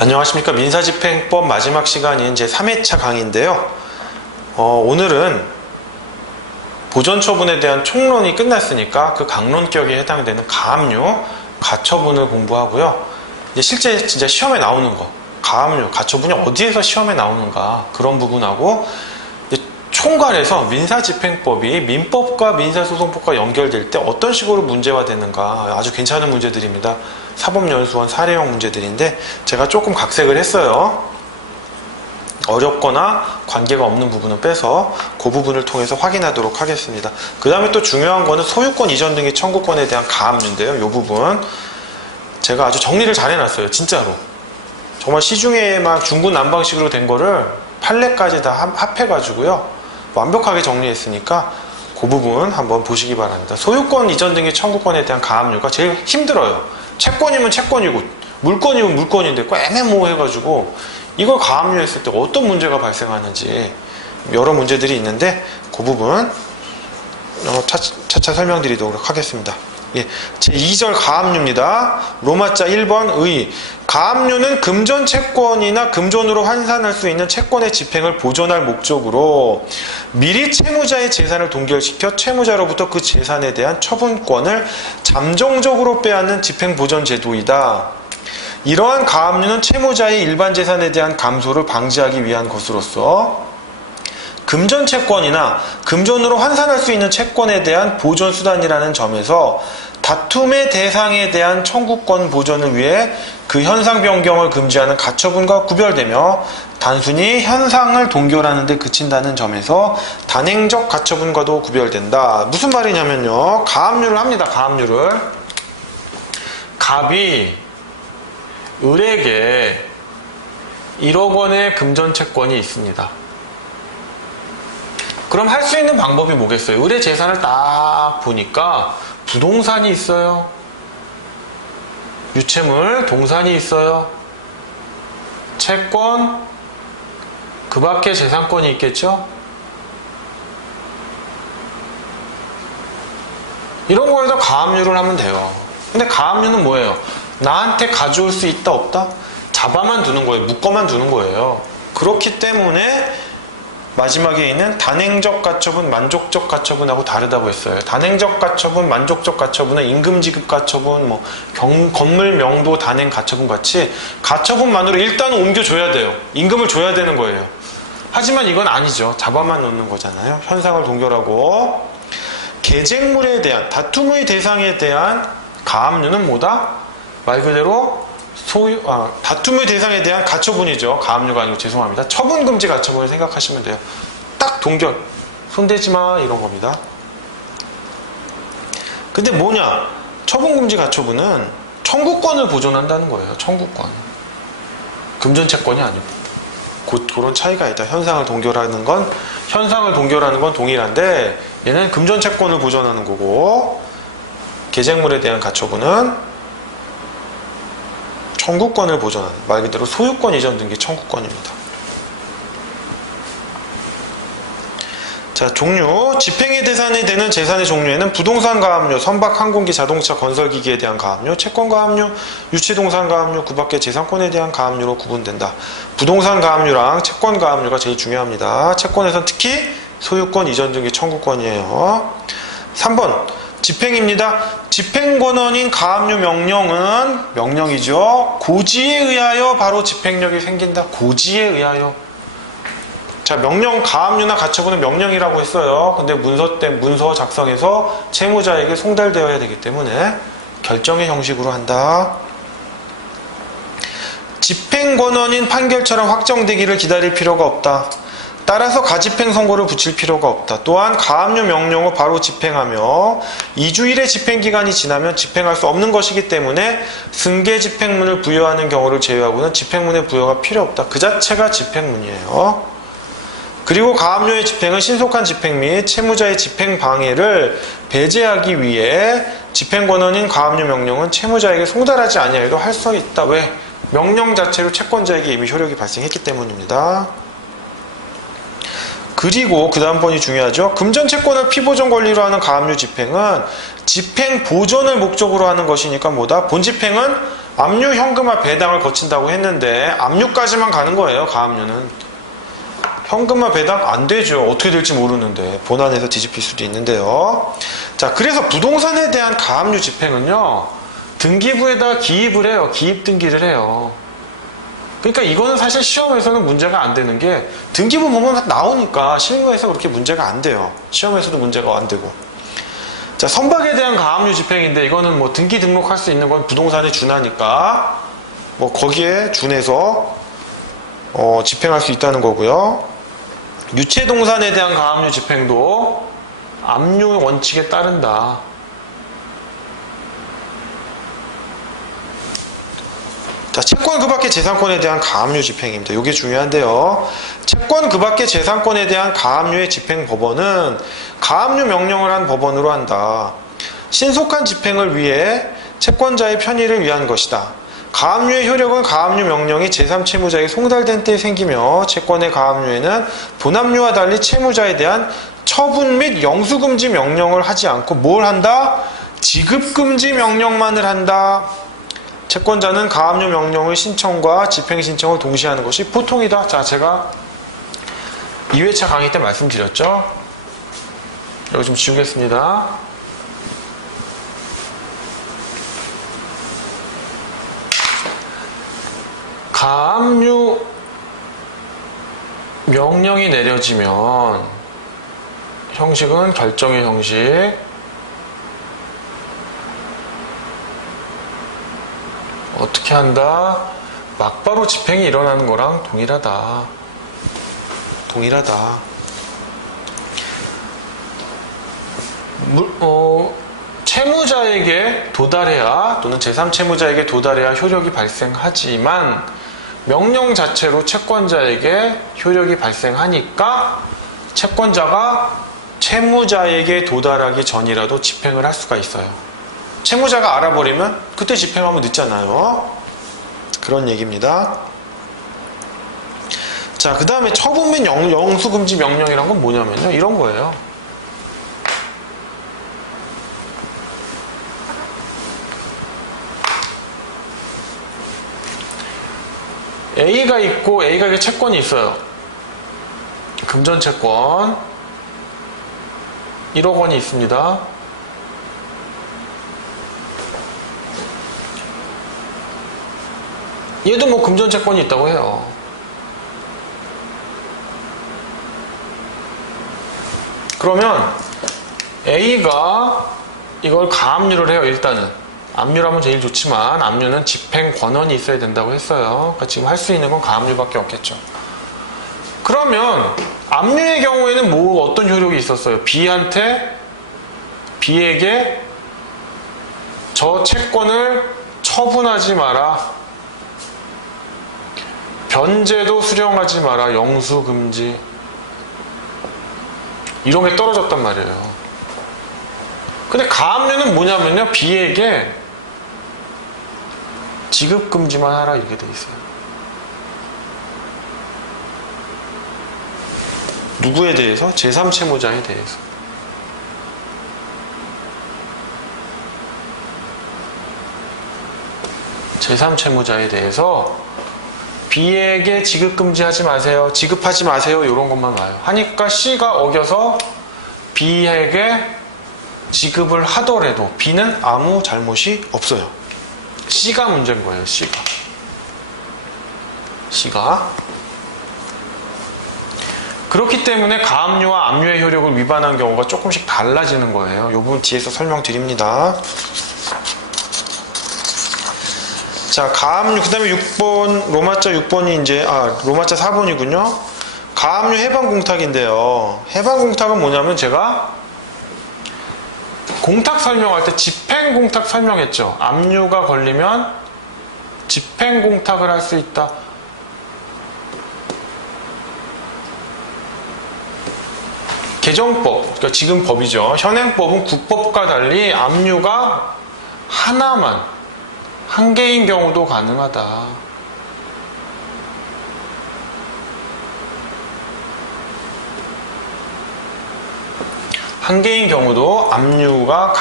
안녕하십니까. 민사집행법 마지막 시간인 제 3회차 강의인데요. 오늘은 보전처분에 대한 총론이 끝났으니까 그 강론격에 해당되는 가압류, 가처분을 공부하고요. 이제 실제 진짜 시험에 나오는 거, 가압류, 가처분이 어디에서 시험에 나오는가 그런 부분하고 총괄해서 민사집행법이 민법과 민사소송법과 연결될 때 어떤 식으로 문제화되는가 아주 괜찮은 문제들입니다. 사법연수원 사례형 문제들인데 제가 조금 각색을 했어요. 어렵거나 관계가 없는 부분은 빼서 그 부분을 통해서 확인하도록 하겠습니다. 그 다음에 또 중요한 거는 소유권 이전 등의 청구권에 대한 가압류인데요. 이 부분 제가 아주 정리를 잘 해놨어요. 진짜로 정말 시중에 막 중구난방식으로 된 거를 판례까지 다 합해가지고요 완벽하게 정리했으니까 그 부분 한번 보시기 바랍니다. 소유권 이전 등의 청구권에 대한 가압류가 제일 힘들어요. 채권이면 채권이고 물건이면 물건인데 꼭 애매모호해가지고 이걸 가압류했을 때 어떤 문제가 발생하는지 여러 문제들이 있는데 그 부분 차차 설명드리도록 하겠습니다. 예, 제2절 가압류입니다. 로마자 1번 의. 가압류는 금전 채권이나 금전으로 환산할 수 있는 채권의 집행을 보존할 목적으로 미리 채무자의 재산을 동결시켜 채무자로부터 그 재산에 대한 처분권을 잠정적으로 빼앗는 집행보전 제도이다. 이러한 가압류는 채무자의 일반 재산에 대한 감소를 방지하기 위한 것으로서 금전 채권이나 금전으로 환산할 수 있는 채권에 대한 보존 수단이라는 점에서 다툼의 대상에 대한 청구권 보존을 위해 그 현상 변경을 금지하는 가처분과 구별되며 단순히 현상을 동결하는 데 그친다는 점에서 단행적 가처분과도 구별된다. 무슨 말이냐면요. 가압류를 합니다. 가압류를. 갑이 을에게 1억 원의 금전 채권이 있습니다. 그럼 할 수 있는 방법이 뭐겠어요? 을의 재산을 딱 보니까 부동산이 있어요. 유채물, 동산이 있어요. 채권, 그 밖에 재산권이 있겠죠? 이런 거에다 가압류를 하면 돼요. 근데 가압류는 뭐예요? 나한테 가져올 수 있다 없다? 잡아만 두는 거예요. 묶어만 두는 거예요. 그렇기 때문에 마지막에 있는 단행적 가처분, 만족적 가처분하고 다르다고 했어요. 단행적 가처분, 만족적 가처분은 임금지급 가처분, 건물 명도 단행 가처분 같이 가처분만으로 일단은 옮겨줘야 돼요. 임금을 줘야 되는 거예요. 하지만 이건 아니죠. 잡아만 놓는 거잖아요. 현상을 동결하고 계쟁물에 대한 다툼의 대상에 대한 가압류는 뭐다? 말 그대로 다툼의 대상에 대한 가처분이죠. 가압류가 아니고 죄송합니다. 처분금지 가처분을 생각하시면 돼요. 딱 동결. 손대지 마 이런 겁니다. 근데 뭐냐? 처분금지 가처분은 청구권을 보존한다는 거예요. 청구권. 금전채권이 아니고. 그런 차이가 있다. 현상을 동결하는 건 동일한데 얘는 금전채권을 보존하는 거고 계쟁물에 대한 가처분은 청구권을 보존하는, 말 그대로 소유권 이전 등기 청구권입니다. 자, 종류. 집행의 대상이 되는 재산의 종류에는 부동산 가압류, 선박, 항공기, 자동차, 건설기기에 대한 가압류, 채권 가압류, 유치동산 가압류, 그 밖의 재산권에 대한 가압류로 구분된다. 부동산 가압류랑 채권 가압류가 제일 중요합니다. 채권에선 특히 소유권 이전 등기 청구권이에요. 3번. 집행입니다. 집행권원인 가압류 명령은 명령이죠. 고지에 의하여 바로 집행력이 생긴다. 고지에 의하여. 자, 명령 가압류나 가처분은 명령이라고 했어요. 근데 문서 작성해서 채무자에게 송달되어야 되기 때문에 결정의 형식으로 한다. 집행권원인 판결처럼 확정되기를 기다릴 필요가 없다. 따라서 가집행 선고를 붙일 필요가 없다. 또한 가압류 명령 후 바로 집행하며 2주일의 집행기간이 지나면 집행할 수 없는 것이기 때문에 승계 집행문을 부여하는 경우를 제외하고는 집행문의 부여가 필요 없다. 그 자체가 집행문이에요. 그리고 가압류의 집행은 신속한 집행 및 채무자의 집행 방해를 배제하기 위해 집행권원인 가압류 명령은 채무자에게 송달하지 아니하여도 할 수 있다. 왜? 명령 자체로 채권자에게 이미 효력이 발생했기 때문입니다. 그리고 그 다음 번이 중요하죠. 금전채권을 피보전 권리로 하는 가압류 집행은 집행 보전을 목적으로 하는 것이니까 뭐다? 본집행은 압류, 현금화, 배당을 거친다고 했는데 압류까지만 가는 거예요. 가압류는. 현금화, 배당 안 되죠. 어떻게 될지 모르는데 본안에서 뒤집힐 수도 있는데요. 자, 그래서 부동산에 대한 가압류 집행은요, 등기부에다 기입을 해요. 기입 등기를 해요. 그러니까 이거는 사실 시험에서는 문제가 안 되는 게, 등기부 보면 나오니까 실무에서 그렇게 문제가 안 돼요. 시험에서도 문제가 안 되고. 자, 선박에 대한 가압류 집행인데, 이거는 뭐 등기 등록할 수 있는 건 부동산에 준하니까 뭐 거기에 준해서 집행할 수 있다는 거고요. 유체동산에 대한 가압류 집행도 압류 원칙에 따른다. 자, 채권 그 밖의 재산권에 대한 가압류 집행입니다. 이게 중요한데요. 채권 그 밖의 재산권에 대한 가압류의 집행 법원은 가압류 명령을 한 법원으로 한다. 신속한 집행을 위해 채권자의 편의를 위한 것이다. 가압류의 효력은 가압류 명령이 제3채무자에게 송달된 때에 생기며, 채권의 가압류에는 본압류와 달리 채무자에 대한 처분 및 영수금지 명령을 하지 않고 뭘 한다? 지급금지 명령만을 한다. 채권자는 가압류 명령의 신청과 집행 신청을 동시에 하는 것이 보통이다. 자, 제가 2회차 강의 때 말씀드렸죠. 여기 좀 지우겠습니다. 가압류 명령이 내려지면 형식은 결정의 형식, 어떻게 한다? 막바로 집행이 일어나는 거랑 동일하다. 채무자에게 도달해야, 또는 제3채무자에게 도달해야 효력이 발생하지만, 명령 자체로 채권자에게 효력이 발생하니까 채권자가 채무자에게 도달하기 전이라도 집행을 할 수가 있어요. 채무자가 알아버리면 그때 집행하면 늦잖아요. 그런 얘기입니다. 자, 그 다음에 처분 및 영수금지 명령이란 건 뭐냐면요, 이런 거예요. A가 있고, A가 채권이 있어요. 금전채권 1억 원이 있습니다. 얘도 뭐 금전채권이 있다고 해요. 그러면 A가 이걸 가압류를 해요. 일단은 압류라면 제일 좋지만, 압류는 집행 권한이 있어야 된다고 했어요. 그러니까 지금 할 수 있는 건 가압류밖에 없겠죠. 그러면 압류의 경우에는 뭐 어떤 효력이 있었어요? B에게 저 채권을 처분하지 마라, 변제도 수령하지 마라, 영수금지, 이런 게 떨어졌단 말이에요. 근데 가압류는 뭐냐면요, B에게 지급금지만 하라, 이렇게 돼 있어요. 누구에 대해서? 제3채무자에 대해서. 제3채무자에 대해서 B에게 지급금지하지 마세요, 지급하지 마세요, 이런 것만 와요. 하니까 C가 어겨서 B에게 지급을 하더라도 B는 아무 잘못이 없어요. C가 문제인 거예요. C가. 그렇기 때문에 가압류와 압류의 효력을 위반한 경우가 조금씩 달라지는 거예요. 이 부분 뒤에서 설명드립니다. 자, 가압류, 그 다음에 6번, 로마자 6번이 로마자 4번이군요. 가압류 해방공탁인데요. 해방공탁은 뭐냐면, 제가 공탁 설명할 때 집행공탁 설명했죠. 압류가 걸리면 집행공탁을 할 수 있다. 개정법, 그러니까 지금 법이죠. 현행법은 국법과 달리 압류가 한 개인 경우도 가능하다. 한 개인 경우도 압류가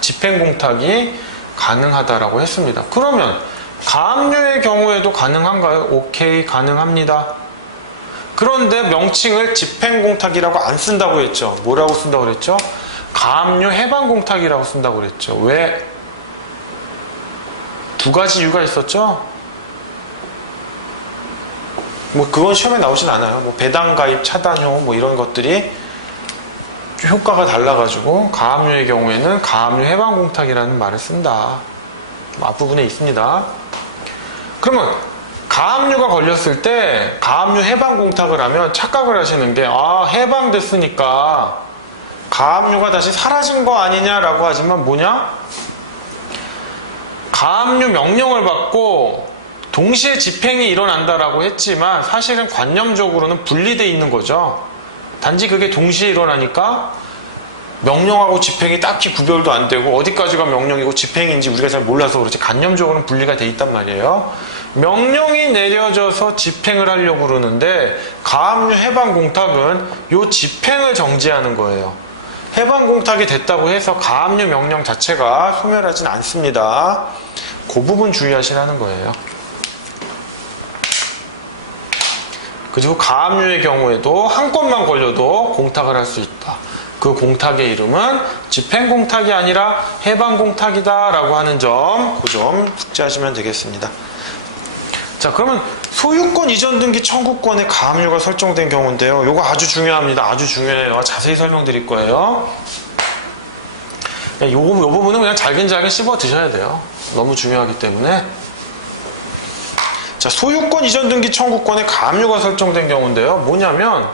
집행공탁이 가능하다라고 했습니다. 그러면 가압류의 경우에도 가능한가요? 오케이, 가능합니다. 그런데 명칭을 집행공탁이라고 안 쓴다고 했죠. 뭐라고 쓴다고 그랬죠? 가압류 해방공탁이라고 쓴다고 그랬죠. 왜? 두 가지 이유가 있었죠. 뭐 그건 시험에 나오진 않아요. 뭐 배당가입 차단효 뭐 이런 것들이 효과가 달라가지고 가압류의 경우에는 가압류 해방공탁이라는 말을 쓴다. 앞부분에 있습니다. 그러면 가압류가 걸렸을 때 가압류 해방공탁을 하면 착각을 하시는 게 해방됐으니까 가압류가 다시 사라진 거 아니냐라고 하지만 뭐냐? 가압류 명령을 받고 동시에 집행이 일어난다라고 했지만 사실은 관념적으로는 분리되어 있는 거죠. 단지 그게 동시에 일어나니까 명령하고 집행이 딱히 구별도 안 되고 어디까지가 명령이고 집행인지 우리가 잘 몰라서 그렇지 관념적으로는 분리가 돼 있단 말이에요. 명령이 내려져서 집행을 하려고 그러는데 가압류 해방공탁은 이 집행을 정지하는 거예요. 해방공탁이 됐다고 해서 가압류 명령 자체가 소멸하진 않습니다. 그 부분 주의하시라는 거예요. 그리고 가압류의 경우에도 한 건만 걸려도 공탁을 할 수 있다. 그 공탁의 이름은 집행공탁이 아니라 해방공탁이다 라고 하는 점, 그 점 숙지하시면 되겠습니다. 자, 그러면 소유권 이전 등기 청구권에 가압류가 설정된 경우인데요. 이거 아주 중요합니다. 아주 중요해요. 자세히 설명드릴 거예요. 이 부분은 그냥 잘근잘근 씹어 드셔야 돼요. 너무 중요하기 때문에. 자, 소유권 이전 등기 청구권에 가압류가 설정된 경우인데요. 뭐냐면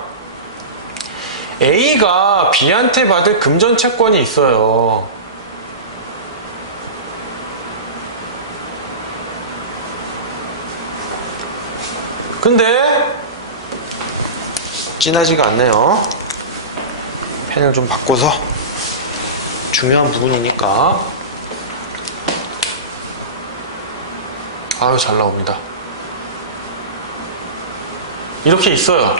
A가 B한테 받을 금전 채권이 있어요. 근데 진하지가 않네요. 펜을 좀 바꿔서 중요한 부분이니까. 아유, 잘 나옵니다. 이렇게 있어요.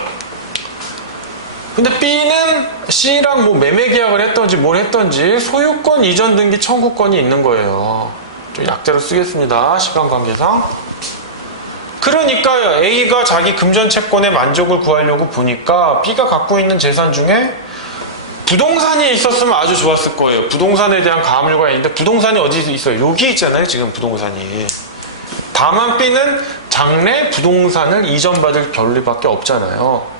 근데 B는 C랑 뭐 매매 계약을 했던지 뭘 했던지 소유권 이전 등기 청구권이 있는 거예요. 좀 약자로 쓰겠습니다. 시간 관계상. 그러니까요, A가 자기 금전 채권의 만족을 구하려고 보니까 B가 갖고 있는 재산 중에 부동산이 있었으면 아주 좋았을 거예요. 부동산에 대한 가압류가 있는데 부동산이 어디 있어요? 여기 있잖아요, 지금 부동산이. 다만 B는 장래 부동산을 이전받을 권리밖에 없잖아요.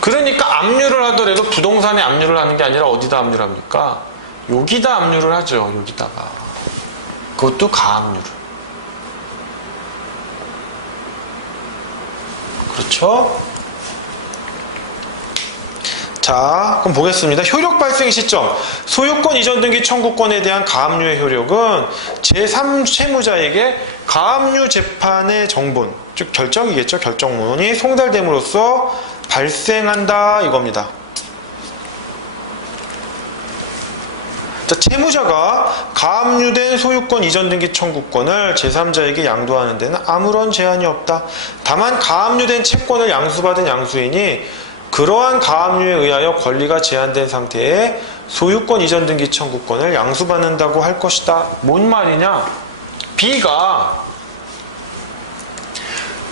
그러니까 압류를 하더라도 부동산에 압류를 하는 게 아니라 어디다 압류를 합니까? 여기다 압류를 하죠. 여기다가. 그것도 가압류를. 그렇죠? 자, 그럼 보겠습니다. 효력 발생 시점. 소유권 이전 등기 청구권에 대한 가압류의 효력은 제3채무자에게 가압류 재판의 정본, 즉 결정이겠죠. 결정문이 송달됨으로써 발생한다 이겁니다. 자, 채무자가 가압류된 소유권 이전 등기 청구권을 제3자에게 양도하는 데는 아무런 제한이 없다. 다만 가압류된 채권을 양수받은 양수인이 그러한 가압류에 의하여 권리가 제한된 상태에 소유권 이전 등기 청구권을 양수받는다고 할 것이다. 뭔 말이냐? B가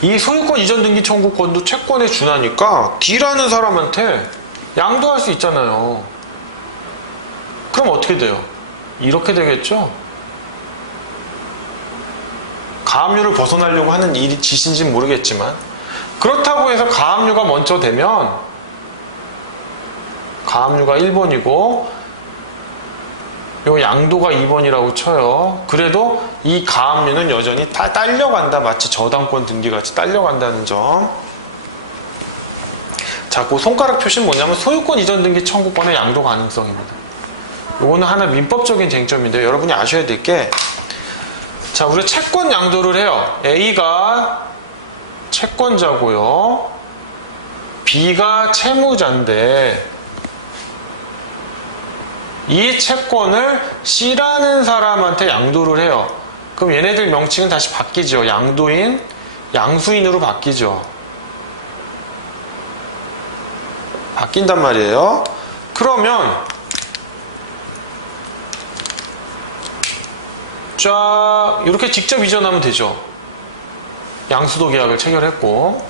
이 소유권 이전 등기 청구권도 채권에 준하니까 D라는 사람한테 양도할 수 있잖아요. 그럼 어떻게 돼요? 이렇게 되겠죠? 가압류를 벗어나려고 하는 일이 짓인지는 모르겠지만 그렇다고 해서 가압류가 먼저 되면 가압류가 1번이고 요 양도가 2번이라고 쳐요. 그래도 이 가압류는 여전히 다 딸려간다. 마치 저당권 등기같이 딸려간다는 점. 자, 그 손가락 표시는 뭐냐면 소유권 이전 등기 청구권의 양도 가능성입니다. 요거는 하나 민법적인 쟁점인데요. 여러분이 아셔야 될 게, 자, 우리가 채권 양도를 해요. A가 채권자고요. B가 채무자인데 이 채권을 C라는 사람한테 양도를 해요. 그럼 얘네들 명칭은 다시 바뀌죠. 양도인, 양수인으로 바뀌죠. 바뀐단 말이에요. 그러면 쫙 이렇게 직접 이전하면 되죠. 양수도 계약을 체결했고.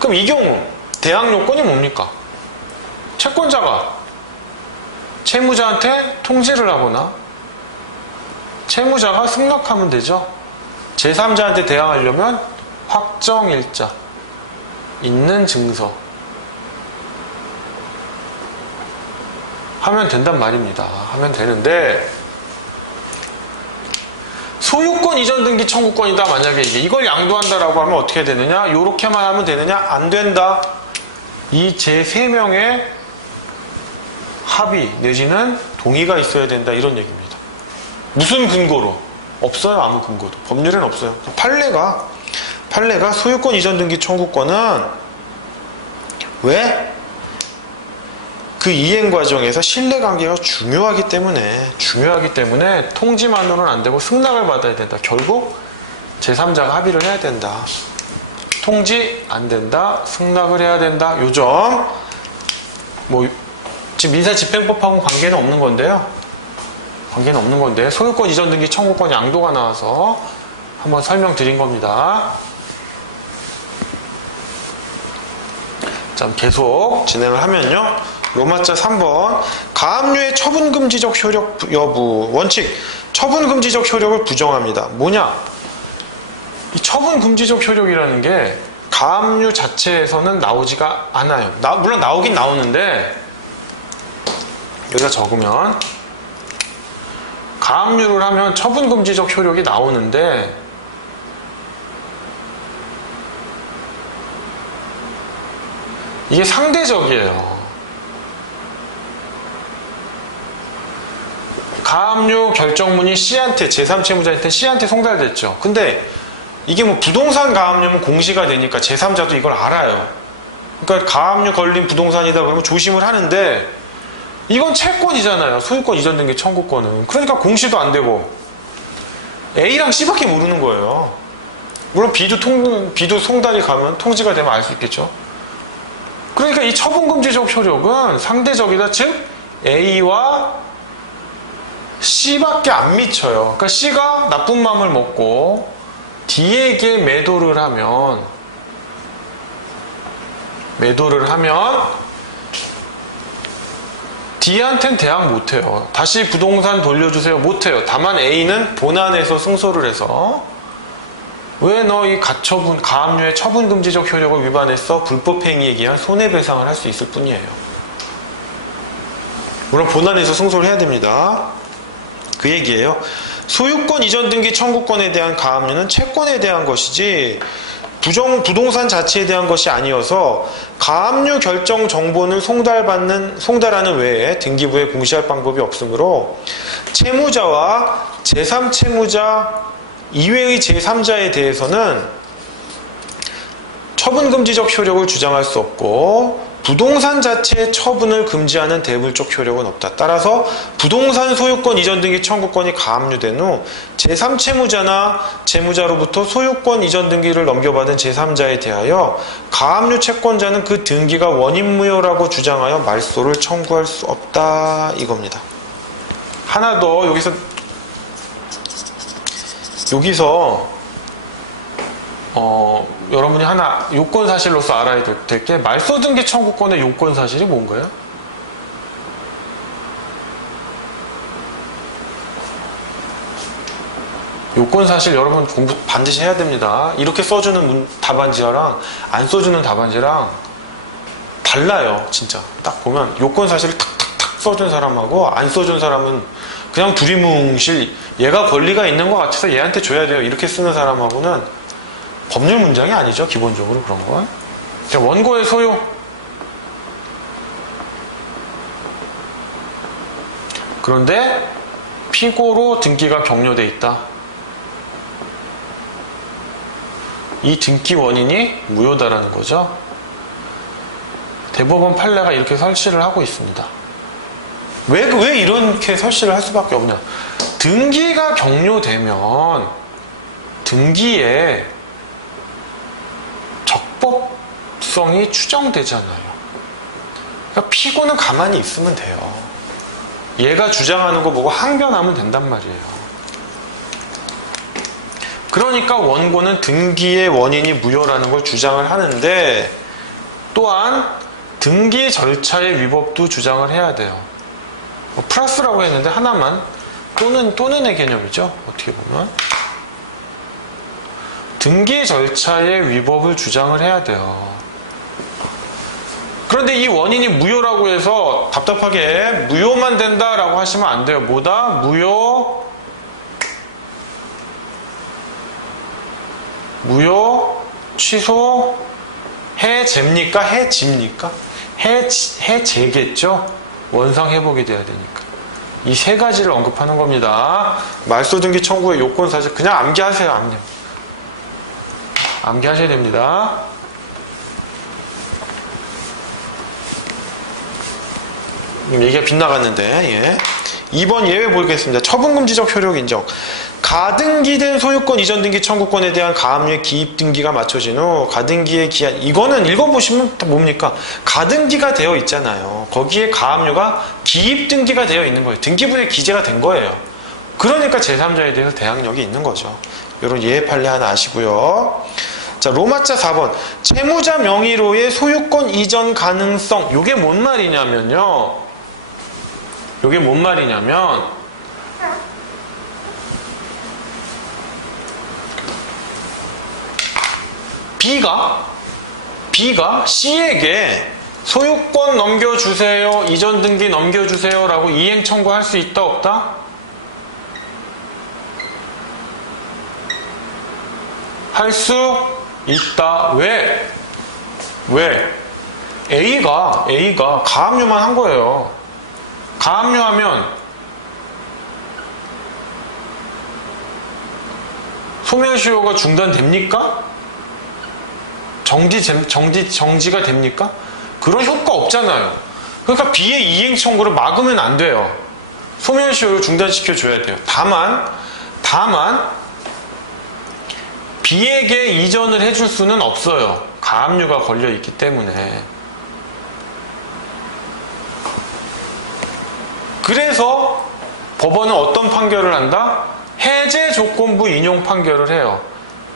그럼 이 경우 대항 요건이 뭡니까? 채권자가 채무자한테 통지를 하거나 채무자가 승낙하면 되죠. 제3자한테 대항하려면 확정일자, 있는 증서 하면 된단 말입니다. 하면 되는데 소유권 이전 등기 청구권이다. 만약에 이걸 양도한다라고 하면 어떻게 되느냐? 요렇게만 하면 되느냐? 안 된다. 이 제3명의 합의 내지는 동의가 있어야 된다. 이런 얘기입니다. 무슨 근거로? 없어요. 아무 근거도. 법률에는 없어요. 판례가 소유권 이전 등기 청구권은 왜? 그 이행 과정에서 신뢰관계가 중요하기 때문에 통지만으로는 안 되고 승낙을 받아야 된다. 결국 제3자가 합의를 해야 된다. 통지 안 된다. 승낙을 해야 된다. 요점 지금 민사집행법하고는 관계는 없는 건데 소유권 이전 등기 청구권 양도가 나와서 한번 설명드린 겁니다. 자, 계속 진행을 하면요. 로마자 3번 가압류의 처분금지적 효력 여부 원칙 처분금지적 효력을 부정합니다. 뭐냐? 이 처분금지적 효력이라는 게 가압류 자체에서는 나오지가 않아요. 물론 나오긴 나오는데 여기다 적으면 가압류를 하면 처분금지적 효력이 나오는데 이게 상대적이에요. 가압류 결정문이 C한테 제3채무자한테 C한테 송달됐죠. 근데 이게 부동산 가압류면 공시가 되니까 제3자도 이걸 알아요. 그러니까 가압류 걸린 부동산이다 그러면 조심을 하는데 이건 채권이잖아요. 소유권 이전 등기 청구권은. 그러니까 공시도 안 되고 A랑 C밖에 모르는 거예요. 물론 B도 송달이 가면 통지가 되면 알 수 있겠죠. 그러니까 이 처분금지적 효력은 상대적이다. 즉 A와 C밖에 안 미쳐요. 그러니까 C가 나쁜 마음을 먹고 D에게 매도를 하면 D한테는 대항 못해요. 다시 부동산 돌려주세요. 못해요. 다만 A는 본안에서 승소를 해서 왜 너 이 가압류의 처분금지적 효력을 위반했어? 불법행위에 의한 손해배상을 할 수 있을 뿐이에요. 물론 본안에서 승소를 해야 됩니다. 그 얘기예요. 소유권 이전 등기 청구권에 대한 가압류는 채권에 대한 것이지 부동산 자체에 대한 것이 아니어서 가압류 결정 정보를 송달하는 외에 등기부에 공시할 방법이 없으므로 채무자와 제3채무자 이외의 제3자에 대해서는 처분금지적 효력을 주장할 수 없고 부동산 자체의 처분을 금지하는 대물적 효력은 없다. 따라서 부동산 소유권 이전 등기 청구권이 가압류된 후 제3채무자나 채무자로부터 소유권 이전 등기를 넘겨받은 제3자에 대하여 가압류 채권자는 그 등기가 원인무효라고 주장하여 말소를 청구할 수 없다. 이겁니다. 하나 더 여기서 여러분이 하나 요건사실로서 알아야 될 게 말소등기 청구권의 요건사실이 뭔가요? 요건사실 여러분 공부 반드시 해야 됩니다. 이렇게 써주는 답안지랑 안 써주는 답안지랑 달라요. 진짜 딱 보면 요건사실을 탁탁탁 써준 사람하고 안 써준 사람은 그냥 두리뭉실 얘가 권리가 있는 것 같아서 얘한테 줘야 돼요. 이렇게 쓰는 사람하고는 법률 문장이 아니죠. 기본적으로 그런 건. 원고의 소유. 그런데 피고로 등기가 격려돼 있다. 이 등기 원인이 무효다라는 거죠. 대법원 판례가 이렇게 설치를 하고 있습니다. 왜 이렇게 설치를 할 수밖에 없냐. 등기가 격려되면 등기에 적법성이 추정되잖아요. 그러니까 피고는 가만히 있으면 돼요. 얘가 주장하는 거 보고 항변하면 된단 말이에요. 그러니까 원고는 등기의 원인이 무효라는 걸 주장을 하는데 또한 등기 절차의 위법도 주장을 해야 돼요. 플러스라고 했는데 하나만 또는의 개념이죠. 어떻게 보면 등기 절차의 위법을 주장을 해야 돼요. 그런데 이 원인이 무효라고 해서 답답하게 무효만 된다라고 하시면 안 돼요. 뭐다? 무효, 취소, 해제입니까? 해집니까? 해제겠죠? 원상 회복이 돼야 되니까. 이 세 가지를 언급하는 겁니다. 말소등기 청구의 요건사실 그냥 암기하세요. 암기하셔야 됩니다. 얘기가 빗나갔는데, 예. 2번 예외 보겠습니다. 처분금지적 효력 인정. 가등기된 소유권 이전 등기 청구권에 대한 가압류의 기입 등기가 마쳐진 후 가등기의 기한, 이거는 읽어보시면 뭡니까? 가등기가 되어 있잖아요. 거기에 가압류가 기입 등기가 되어 있는 거예요. 등기부에 기재가 된 거예요. 그러니까 제3자에 대해서 대항력이 있는 거죠. 이런 예외 판례 하나 아시고요. 자, 로마자 4번. 채무자 명의로의 소유권 이전 가능성. 요게 뭔 말이냐면요. B가 C에게 소유권 넘겨주세요, 이전 등기 넘겨주세요 라고 이행 청구할 수 있다 없다? 할 수 있다. 왜? A가 가압류만 한 거예요. 가압류하면 소멸시효가 중단됩니까? 정지가 됩니까? 그런 효과 없잖아요. 그러니까 B의 이행 청구를 막으면 안 돼요. 소멸시효를 중단시켜줘야 돼요. 다만 B에게 이전을 해줄 수는 없어요. 가압류가 걸려있기 때문에. 그래서 법원은 어떤 판결을 한다? 해제 조건부 인용 판결을 해요.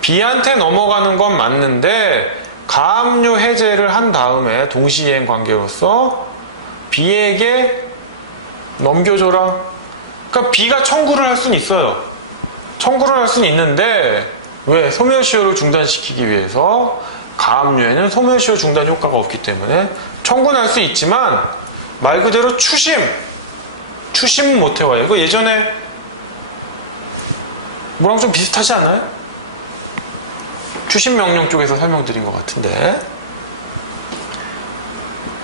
B한테 넘어가는 건 맞는데 가압류 해제를 한 다음에 동시이행 관계로서 B에게 넘겨줘라. 그러니까 B가 청구를 할 수는 있어요. 청구를 할 수는 있는데 왜? 소멸시효를 중단시키기 위해서. 가압류에는 소멸시효 중단 효과가 없기 때문에 청구는 할 수 있지만 말 그대로 추심은 못 해와요. 이거 예전에 뭐랑 좀 비슷하지 않아요? 추심 명령 쪽에서 설명드린 것 같은데.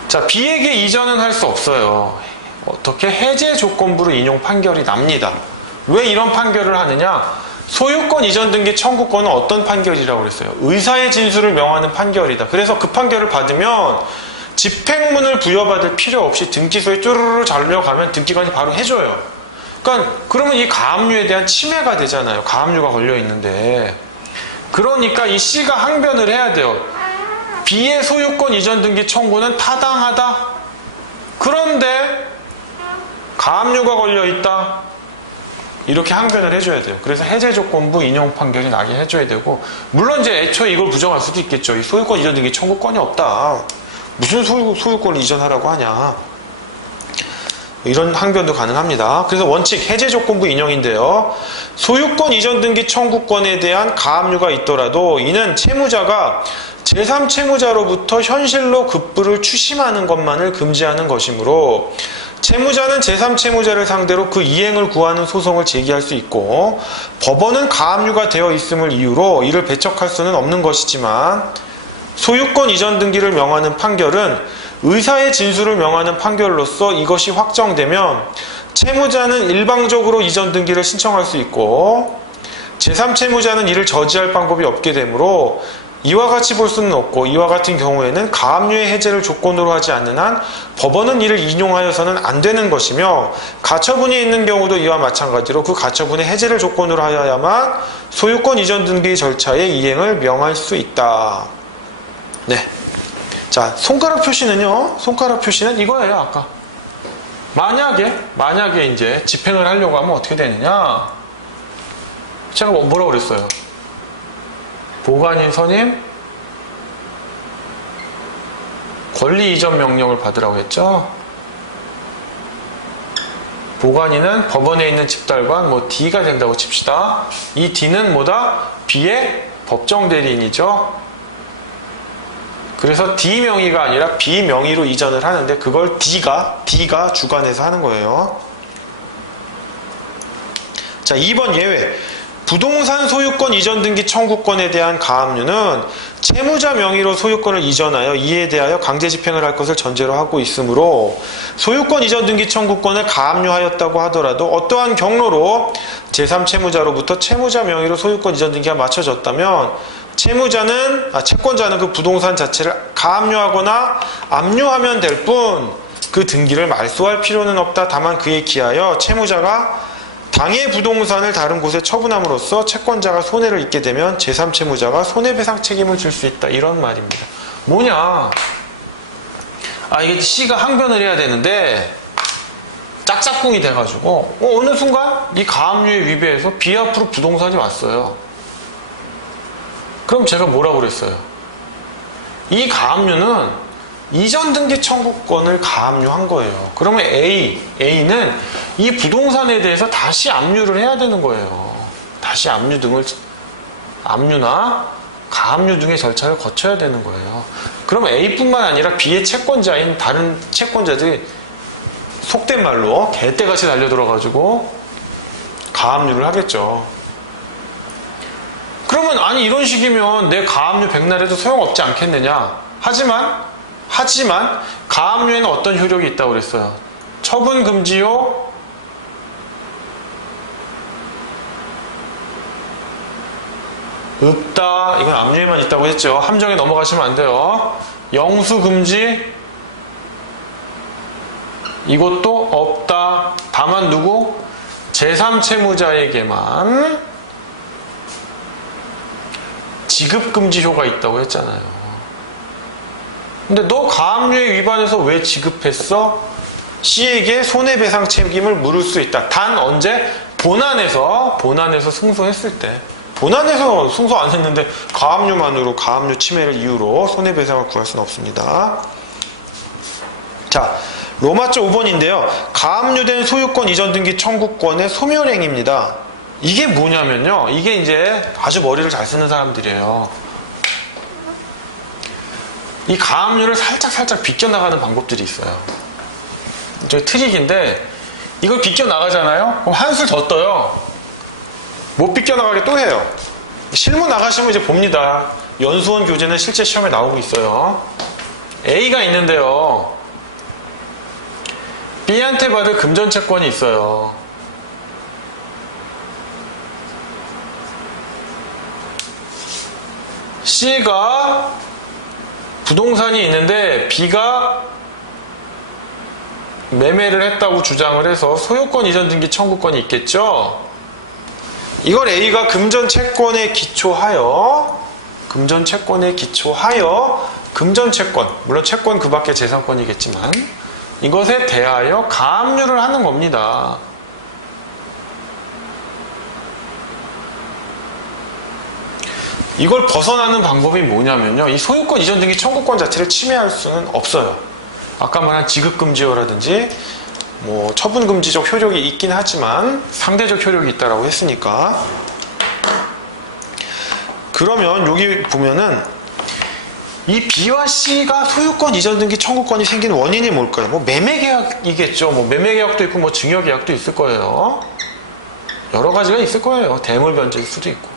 자, B에게 이전은 할 수 없어요. 어떻게? 해제 조건부로 인용 판결이 납니다. 왜 이런 판결을 하느냐? 소유권 이전 등기 청구권은 어떤 판결이라고 그랬어요? 의사의 진술을 명하는 판결이다. 그래서 그 판결을 받으면 집행문을 부여받을 필요 없이 등기소에 쭈르르 달려가면 등기관이 바로 해줘요. 그러니까 그러면 이 가압류에 대한 침해가 되잖아요. 가압류가 걸려 있는데. 그러니까 이 C가 항변을 해야 돼요. B의 소유권 이전 등기 청구는 타당하다. 그런데 가압류가 걸려 있다. 이렇게 항변을 해줘야 돼요. 그래서 해제 조건부 인용 판결이 나게 해줘야 되고, 물론 이제 애초에 이걸 부정할 수도 있겠죠. 이 소유권 이전 등기 청구권이 없다. 무슨 소유권을 이전하라고 하냐. 이런 항변도 가능합니다. 그래서 원칙 해제 조건부 인용인데요. 소유권 이전 등기 청구권에 대한 가압류가 있더라도 이는 채무자가 제3채무자로부터 현실로 급부를 추심하는 것만을 금지하는 것이므로 채무자는 제3채무자를 상대로 그 이행을 구하는 소송을 제기할 수 있고 법원은 가압류가 되어 있음을 이유로 이를 배척할 수는 없는 것이지만 소유권 이전 등기를 명하는 판결은 의사의 진술을 명하는 판결로서 이것이 확정되면 채무자는 일방적으로 이전 등기를 신청할 수 있고 제3채무자는 이를 저지할 방법이 없게 되므로 이와 같이 볼 수는 없고 이와 같은 경우에는 가압류의 해제를 조건으로 하지 않는 한 법원은 이를 인용하여서는 안 되는 것이며 가처분이 있는 경우도 이와 마찬가지로 그 가처분의 해제를 조건으로 하여야만 소유권 이전 등기 절차의 이행을 명할 수 있다. 네. 자, 손가락 표시는 이거예요. 아까 만약에 이제 집행을 하려고 하면 어떻게 되느냐? 제가 뭐라고 그랬어요? 보관인 선임 권리 이전 명령을 받으라고 했죠. 보관인은 법원에 있는 집달관 뭐 D가 된다고 칩시다. 이 D는 뭐다? B의 법정 대리인이죠. 그래서 D 명의가 아니라 B 명의로 이전을 하는데 그걸 D가 주관해서 하는 거예요. 자, 2번 예외. 부동산 소유권 이전 등기 청구권에 대한 가압류는 채무자 명의로 소유권을 이전하여 이에 대하여 강제 집행을 할 것을 전제로 하고 있으므로 소유권 이전 등기 청구권을 가압류하였다고 하더라도 어떠한 경로로 제3채무자로부터 채무자 명의로 소유권 이전 등기가 맞춰졌다면 채권자는 그 부동산 자체를 가압류하거나 압류하면 될 뿐 그 등기를 말소할 필요는 없다. 다만 그에 기하여 채무자가 당해 부동산을 다른 곳에 처분함으로써 채권자가 손해를 입게 되면 제3채무자가 손해배상 책임을 질 수 있다. 이런 말입니다. 뭐냐? 이게 C가 항변을 해야 되는데 짝짝꿍이 돼가지고 어느 순간 이 가압류에 위배해서 B 앞으로 부동산이 왔어요. 그럼 제가 뭐라고 그랬어요? 이 가압류는 이전 등기 청구권을 가압류한 거예요. 그러면 A는 이 부동산에 대해서 다시 압류를 해야 되는 거예요. 다시 압류나 가압류 등의 절차를 거쳐야 되는 거예요. 그러면 A뿐만 아니라 B의 채권자인 다른 채권자들이 속된 말로 개떼같이 달려들어가지고 가압류를 하겠죠. 그러면 이런 식이면 내 가압류 백날해도 소용없지 않겠느냐. 하지만 가압류에는 어떤 효력이 있다고 그랬어요? 처분 금지요. 없다. 이건 압류에만 있다고 했죠. 함정에 넘어가시면 안 돼요. 영수 금지. 이것도 없다. 다만 누구? 제3채무자에게만 지급금지효가 있다고 했잖아요. 근데 너 가압류에 위반해서 왜 지급했어? C에게 손해배상 책임을 물을 수 있다. 단 언제? 본안에서 승소했을 때. 본안에서 승소 안 했는데 가압류 침해를 이유로 손해배상을 구할 수는 없습니다. 자, 로마조 5번인데요. 가압류된 소유권 이전 등기 청구권의 소멸행위입니다. 이게 뭐냐면요. 이게 이제 아주 머리를 잘 쓰는 사람들이에요. 이 가압류를 살짝 비껴나가는 방법들이 있어요. 저 트릭인데 이걸 비껴나가잖아요. 그럼 한술 더 떠요. 못 비껴나가게 또 해요. 실무 나가시면 이제 봅니다. 연수원 교재는 실제 시험에 나오고 있어요. A가 있는데요. B한테 받을 금전채권이 있어요. C가 부동산이 있는데 B가 매매를 했다고 주장을 해서 소유권 이전 등기 청구권이 있겠죠. 이걸 A가 금전채권에 기초하여 금전채권, 물론 채권 그 밖에 재산권이겠지만 이것에 대하여 가압류를 하는 겁니다. 이걸 벗어나는 방법이 뭐냐면요. 이 소유권 이전 등기 청구권 자체를 침해할 수는 없어요. 아까 말한 지급금지효라든지 뭐 처분금지적 효력이 있긴 하지만 상대적 효력이 있다라고 했으니까. 그러면 여기 보면은 이 B와 C가 소유권 이전 등기 청구권이 생긴 원인이 뭘까요? 뭐 매매계약이겠죠. 뭐 매매계약도 있고 뭐 증여계약도 있을 거예요. 여러 가지가 있을 거예요. 대물변제일 수도 있고.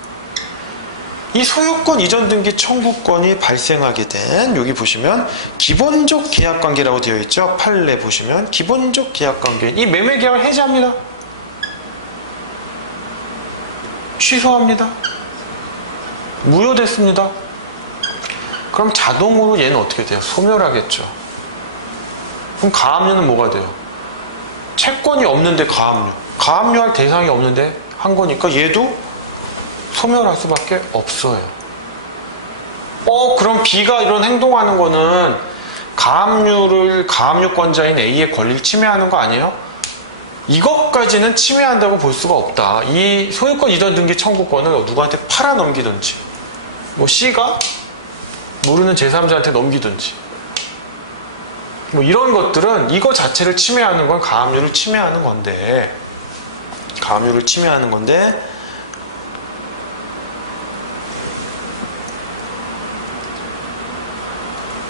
이 소유권 이전 등기 청구권이 발생하게 된 여기 보시면 기본적 계약관계라고 되어 있죠. 판례 보시면 기본적 계약관계. 이 매매계약을 해지합니다. 취소합니다. 무효됐습니다. 그럼 자동으로 얘는 어떻게 돼요? 소멸하겠죠. 그럼 가압류는 뭐가 돼요? 채권이 없는데 가압류할 대상이 없는데 한 거니까 얘도 소멸할 수밖에 없어요. 그럼 B가 이런 행동하는 거는 가압류권자인 A의 권리를 침해하는 거 아니에요? 이것까지는 침해한다고 볼 수가 없다. 이 소유권 이전 등기 청구권을 누구한테 팔아넘기든지 뭐 C가 모르는 제3자한테 넘기든지 뭐 이런 것들은 이거 자체를 침해하는 건 가압류를 침해하는 건데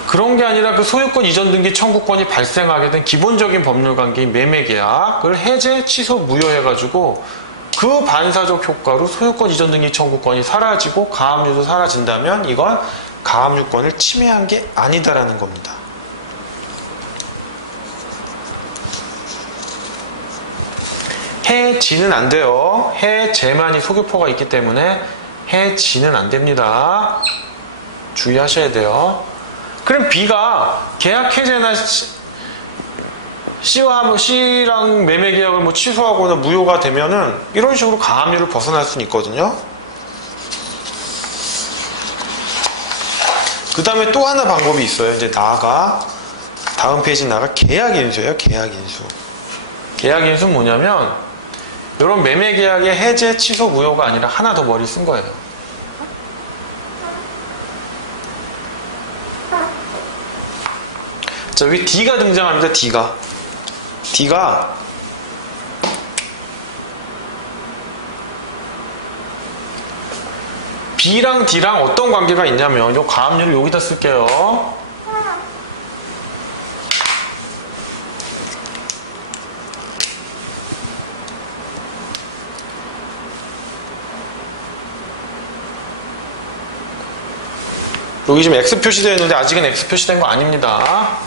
그런 게 아니라 그 소유권 이전 등기 청구권이 발생하게 된 기본적인 법률 관계인 매매계약을 해제, 취소, 무효해가지고 그 반사적 효과로 소유권 이전 등기 청구권이 사라지고 가압류도 사라진다면 이건 가압류권을 침해한 게 아니다라는 겁니다. 해지는 안 돼요. 해제만이 소교포가 있기 때문에 해지는 안 됩니다. 주의하셔야 돼요. 그럼 B가 계약 해제나 C랑 매매 계약을 뭐 취소하거나 무효가 되면은 이런 식으로 가압류를 벗어날 수는 있거든요. 그 다음에 또 하나 방법이 있어요. 이제 다음 페이지 계약인수예요. 계약인수는 뭐냐면 이런 매매 계약의 해제, 취소, 무효가 아니라 하나 더 머리 쓴 거예요. 자, 여기 D가 등장합니다. D가 B랑 D랑 어떤 관계가 있냐면 요 가압류를 여기다 쓸게요. 여기 지금 X 표시되어 있는데 아직은 X 표시된 거 아닙니다.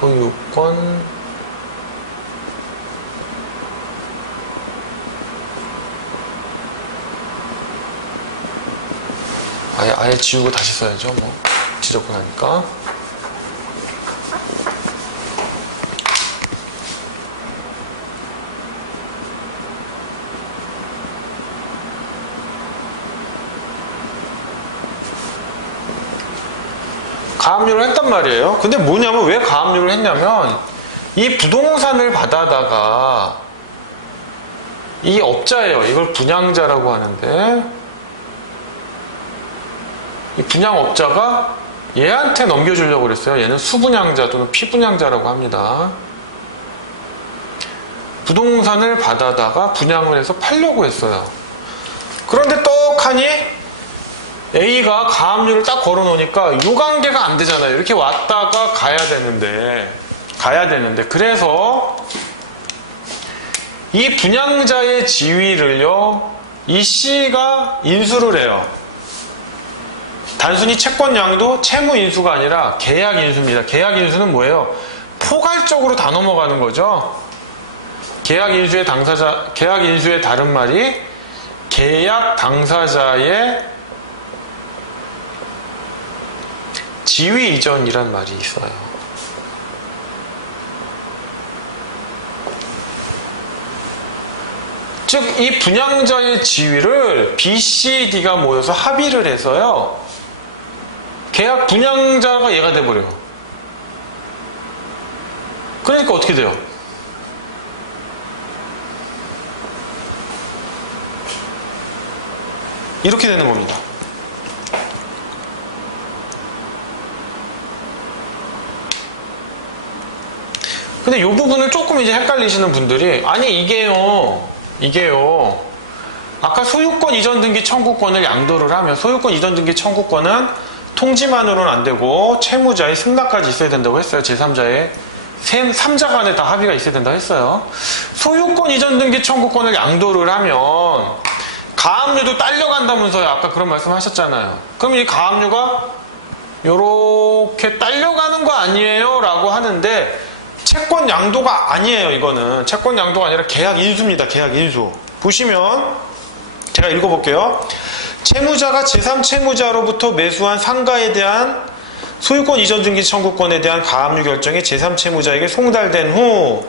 소유권 아예 지우고 다시 써야죠. 뭐 지저분하니까. 가압류를 했단 말이에요. 근데 뭐냐면 왜 가압류를 했냐면 이 부동산을 받아다가 이 업자예요. 이걸 분양자라고 하는데 이 분양업자가 얘한테 넘겨주려고 그랬어요. 얘는 수분양자 또는 피분양자라고 합니다. 부동산을 받아다가 분양을 해서 팔려고 했어요. 그런데 떡하니 A가 가압류를 딱 걸어 놓으니까 이 관계가 안 되잖아요. 이렇게 왔다가 가야 되는데 그래서 이 분양자의 지위를요 이 C가 인수를 해요. 단순히 채권양도 채무인수가 아니라 계약인수입니다. 계약인수는 뭐예요? 포괄적으로 다 넘어가는 거죠. 계약인수의 다른 말이 계약 당사자의 지위 이전이란 말이 있어요. 즉, 이 분양자의 지위를 B, C, D가 모여서 합의를 해서요. 계약 분양자가 얘가 돼버려요. 그러니까 어떻게 돼요? 이렇게 되는 겁니다. 근데 이 부분을 조금 이제 헷갈리시는 분들이 아니 이게요 아까 소유권 이전 등기 청구권을 양도를 하면 소유권 이전 등기 청구권은 통지만으로는 안 되고 채무자의 승낙까지 있어야 된다고 했어요. 제3자의 3자 간에 다 합의가 있어야 된다고 했어요. 소유권 이전 등기 청구권을 양도를 하면 가압류도 딸려간다면서요. 아까 그런 말씀 하셨잖아요. 그럼 이 가압류가 요렇게 딸려가는 거 아니에요? 라고 하는데 채권 양도가 아니에요. 이거는 채권 양도가 아니라 계약 인수입니다. 계약 인수. 보시면 제가 읽어볼게요. 채무자가 제3채무자로부터 매수한 상가에 대한 소유권 이전 등기 청구권에 대한 가압류 결정이 제3채무자에게 송달된 후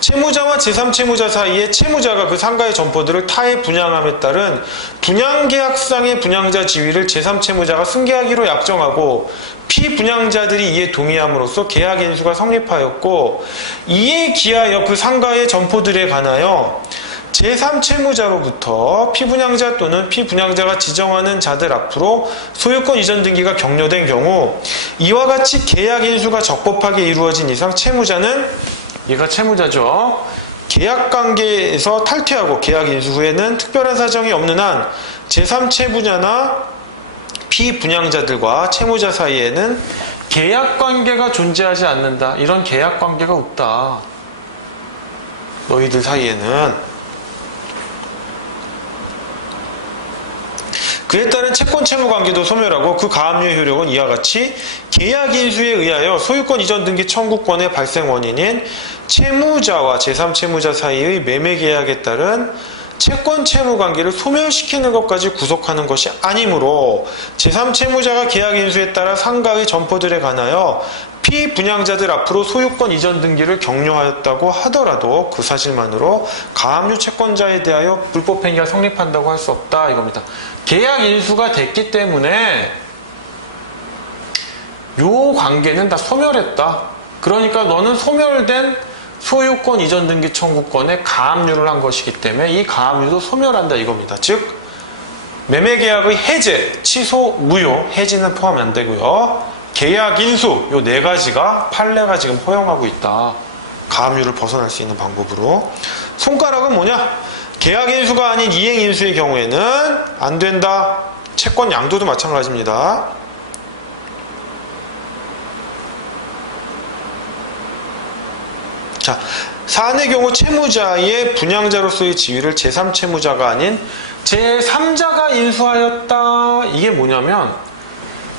채무자와 제3채무자 사이에 채무자가 그 상가의 점포들을 타에 분양함에 따른 분양계약상의 분양자 지위를 제3채무자가 승계하기로 약정하고 피분양자들이 이에 동의함으로써 계약인수가 성립하였고 이에 기하여 그 상가의 점포들에 관하여 제3채무자로부터 피분양자 또는 피분양자가 지정하는 자들 앞으로 소유권 이전 등기가 격려된 경우 이와 같이 계약 인수가 적법하게 이루어진 이상 채무자는, 얘가 채무자죠, 계약관계에서 탈퇴하고 계약 인수 후에는 특별한 사정이 없는 한 제3채무자나 피분양자들과 채무자 사이에는 계약관계가 존재하지 않는다. 이런 계약관계가 없다. 너희들 사이에는. 그에 따른 채권 채무 관계도 소멸하고 그 가압류의 효력은 이와 같이 계약 인수에 의하여 소유권 이전 등기 청구권의 발생 원인인 채무자와 제3채무자 사이의 매매 계약에 따른 채권 채무 관계를 소멸시키는 것까지 구속하는 것이 아니므로 제3채무자가 계약 인수에 따라 상가의 점포들에 관하여 피분양자들 앞으로 소유권 이전 등기를 격려하였다고 하더라도 그 사실만으로 가압류 채권자에 대하여 불법행위가 성립한다고 할 수 없다, 이겁니다. 계약 인수가 됐기 때문에 요 관계는 다 소멸했다. 그러니까 너는 소멸된 소유권 이전 등기 청구권에 가압류를 한 것이기 때문에 이 가압류도 소멸한다, 이겁니다. 즉 매매계약의 해제, 취소, 무효, 해지는 포함 안 되고요. 계약 인수, 요 네 가지가 판례가 지금 허용하고 있다. 가압류를 벗어날 수 있는 방법으로. 손가락은 뭐냐? 계약 인수가 아닌 이행 인수의 경우에는 안 된다. 채권 양도도 마찬가지입니다. 자, 사안의 경우 채무자의 분양자로서의 지위를 제3채무자가 아닌 제3자가 인수하였다. 이게 뭐냐면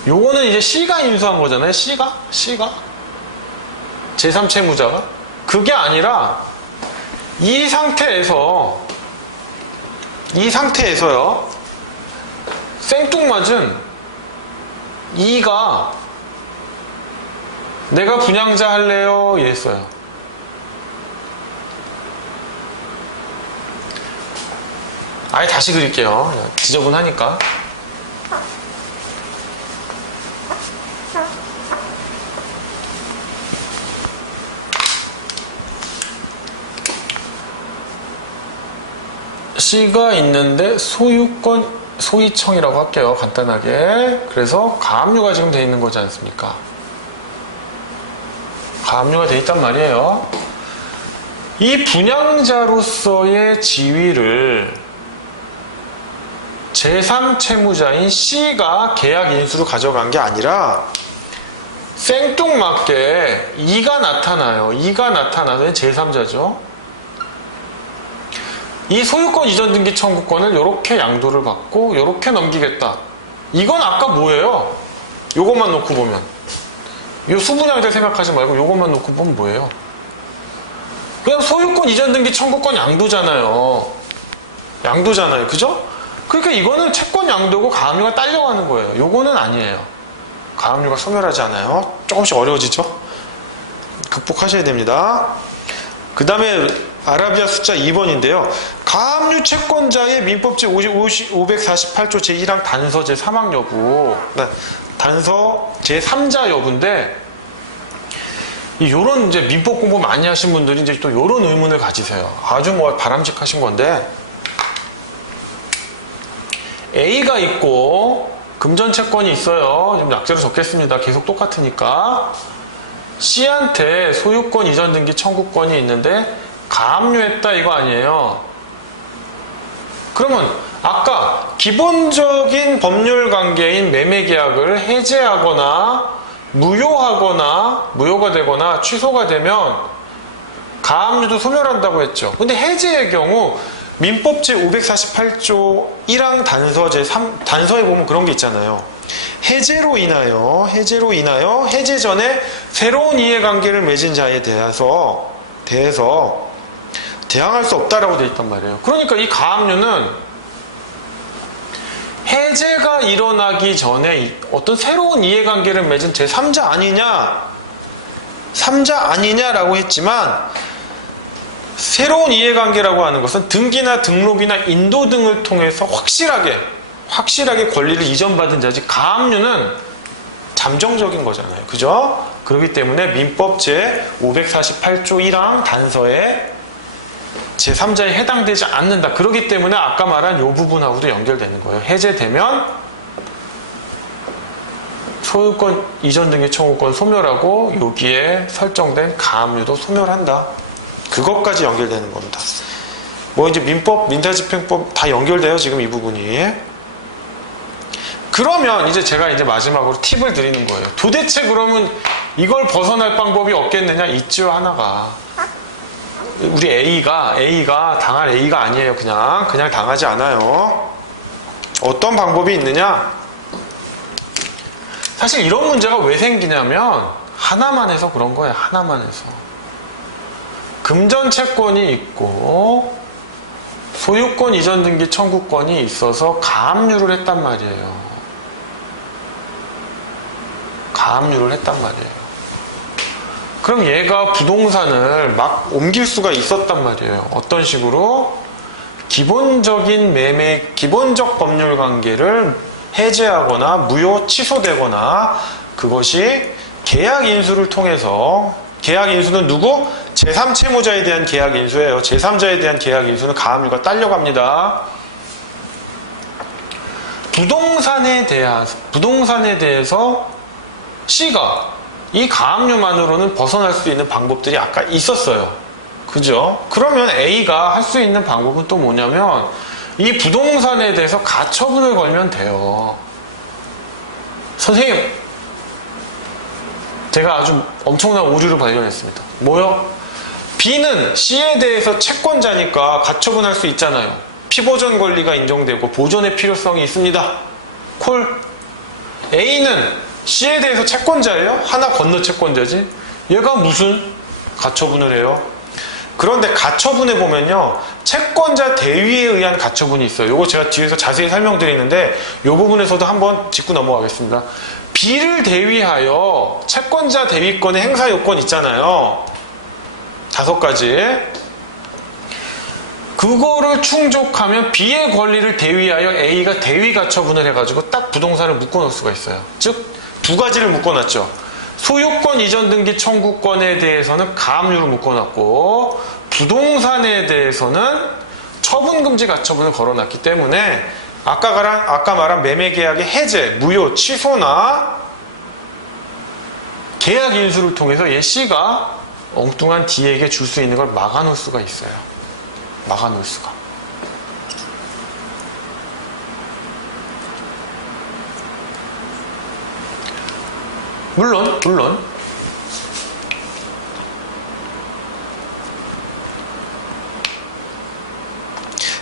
요거는 이제 C가 인수한 거잖아요. C가 제3채무자가. 그게 아니라 이 상태에서요, 생뚱맞은 E가 내가 분양자 할래요 이랬어요. 아예 다시 그릴게요. 지저분하니까. C가 있는데 소유청이라고 할게요. 간단하게. 그래서 가압류가 지금 돼 있는 거지 않습니까? 가압류가 돼 있단 말이에요. 이 분양자로서의 지위를 제3채무자인 C가 계약 인수로 가져간 게 아니라 생뚱맞게 E가 나타나요. E가 나타나서 제3자죠. 이 소유권 이전 등기 청구권을 이렇게 양도를 받고 이렇게 넘기겠다. 이건 아까 뭐예요? 요것만 놓고 보면, 이 수분양자 생각하지 말고 요것만 놓고 보면 뭐예요? 그냥 소유권 이전 등기 청구권 양도잖아요. 그죠? 그러니까 이거는 채권 양도고 가압류가 딸려가는 거예요. 요거는 아니에요. 가압류가 소멸하지 않아요. 조금씩 어려워지죠? 극복하셔야 됩니다. 그 다음에 아라비아 숫자 2번인데요. 가압류 채권자의 민법 제548조 제1항 단서 제3항 여부, 단서 제3자 여부인데, 요런 이제 민법 공부 많이 하신 분들이 이제 또 요런 의문을 가지세요. 아주 뭐 바람직하신 건데, A가 있고 금전 채권이 있어요. 지금 약자로 적겠습니다. 계속 똑같으니까. C한테 소유권 이전 등기 청구권이 있는데 가압류했다 이거 아니에요. 그러면 아까 기본적인 법률 관계인 매매계약을 해제하거나 무효가 되거나 취소가 되면 가압류도 소멸한다고 했죠. 근데 해제의 경우 민법 제548조 1항 단서 제3 단서에 보면 그런 게 있잖아요. 해제로 인하여 해제 전에 새로운 이해관계를 맺은 자에 대해서 대항할 수 없다라고 되어 있단 말이에요. 그러니까 이 가압류는 해제가 일어나기 전에 어떤 새로운 이해관계를 맺은 제3자 아니냐라고 했지만, 새로운 이해관계라고 하는 것은 등기나 등록이나 인도 등을 통해서 확실하게 권리를 이전받은 자지, 가압류는 잠정적인 거잖아요. 그죠? 그렇기 때문에 민법 제548조 1항 단서에 제3자에 해당되지 않는다. 그렇기 때문에 아까 말한 이 부분하고도 연결되는 거예요. 해제되면 소유권 이전 등기 청구권 소멸하고 여기에 설정된 가압류도 소멸한다. 그것까지 연결되는 겁니다. 뭐 이제 민법, 민사집행법 다 연결돼요. 지금 이 부분이. 그러면 이제 제가 이제 마지막으로 팁을 드리는 거예요. 도대체 그러면 이걸 벗어날 방법이 없겠느냐? 있죠, 하나가. 우리 A가 당할 A가 아니에요. 그냥 당하지 않아요. 어떤 방법이 있느냐? 사실 이런 문제가 왜 생기냐면 하나만 해서 그런 거예요. 하나만 해서. 금전 채권이 있고 소유권 이전 등기 청구권이 있어서 가압류를 했단 말이에요. 가압류를 했단 말이에요. 그럼 얘가 부동산을 막 옮길 수가 있었단 말이에요. 어떤 식으로? 기본적인 매매, 기본적 법률 관계를 해제하거나 무효 취소되거나 그것이 계약 인수를 통해서, 계약 인수는 누구? 제3채무자에 대한 계약 인수예요. 제3자에 대한 계약 인수는 가압류가 딸려갑니다. 부동산에 대해서 C가 이 가압류만으로는 벗어날 수 있는 방법들이 아까 있었어요. 그죠? 그러면 A가 할 수 있는 방법은 또 뭐냐면 이 부동산에 대해서 가처분을 걸면 돼요. 선생님, 제가 아주 엄청난 오류를 발견했습니다. 뭐요? B는 C에 대해서 채권자니까 가처분할 수 있잖아요. 피보전 권리가 인정되고 보존의 필요성이 있습니다. 콜. A는 C에 대해서 채권자예요? 하나 건너 채권자지? 얘가 무슨 가처분을 해요? 그런데 가처분에 보면요, 채권자 대위에 의한 가처분이 있어요. 이거 제가 뒤에서 자세히 설명드리는데 이 부분에서도 한번 짚고 넘어가겠습니다. B를 대위하여 채권자 대위권의 행사 요건 있잖아요. 5가지. 그거를 충족하면 B의 권리를 대위하여 A가 대위 가처분을 해가지고 딱 부동산을 묶어놓을 수가 있어요. 즉 2가지를 묶어놨죠. 소유권 이전 등기 청구권에 대해서는 가압류로 묶어놨고 부동산에 대해서는 처분금지 가처분을 걸어놨기 때문에 아까 말한 매매계약의 해제, 무효, 취소나 계약 인수를 통해서 얘 C가 엉뚱한 D에게 줄 수 있는 걸 막아놓을 수가 있어요. 막아놓을 수가. 물론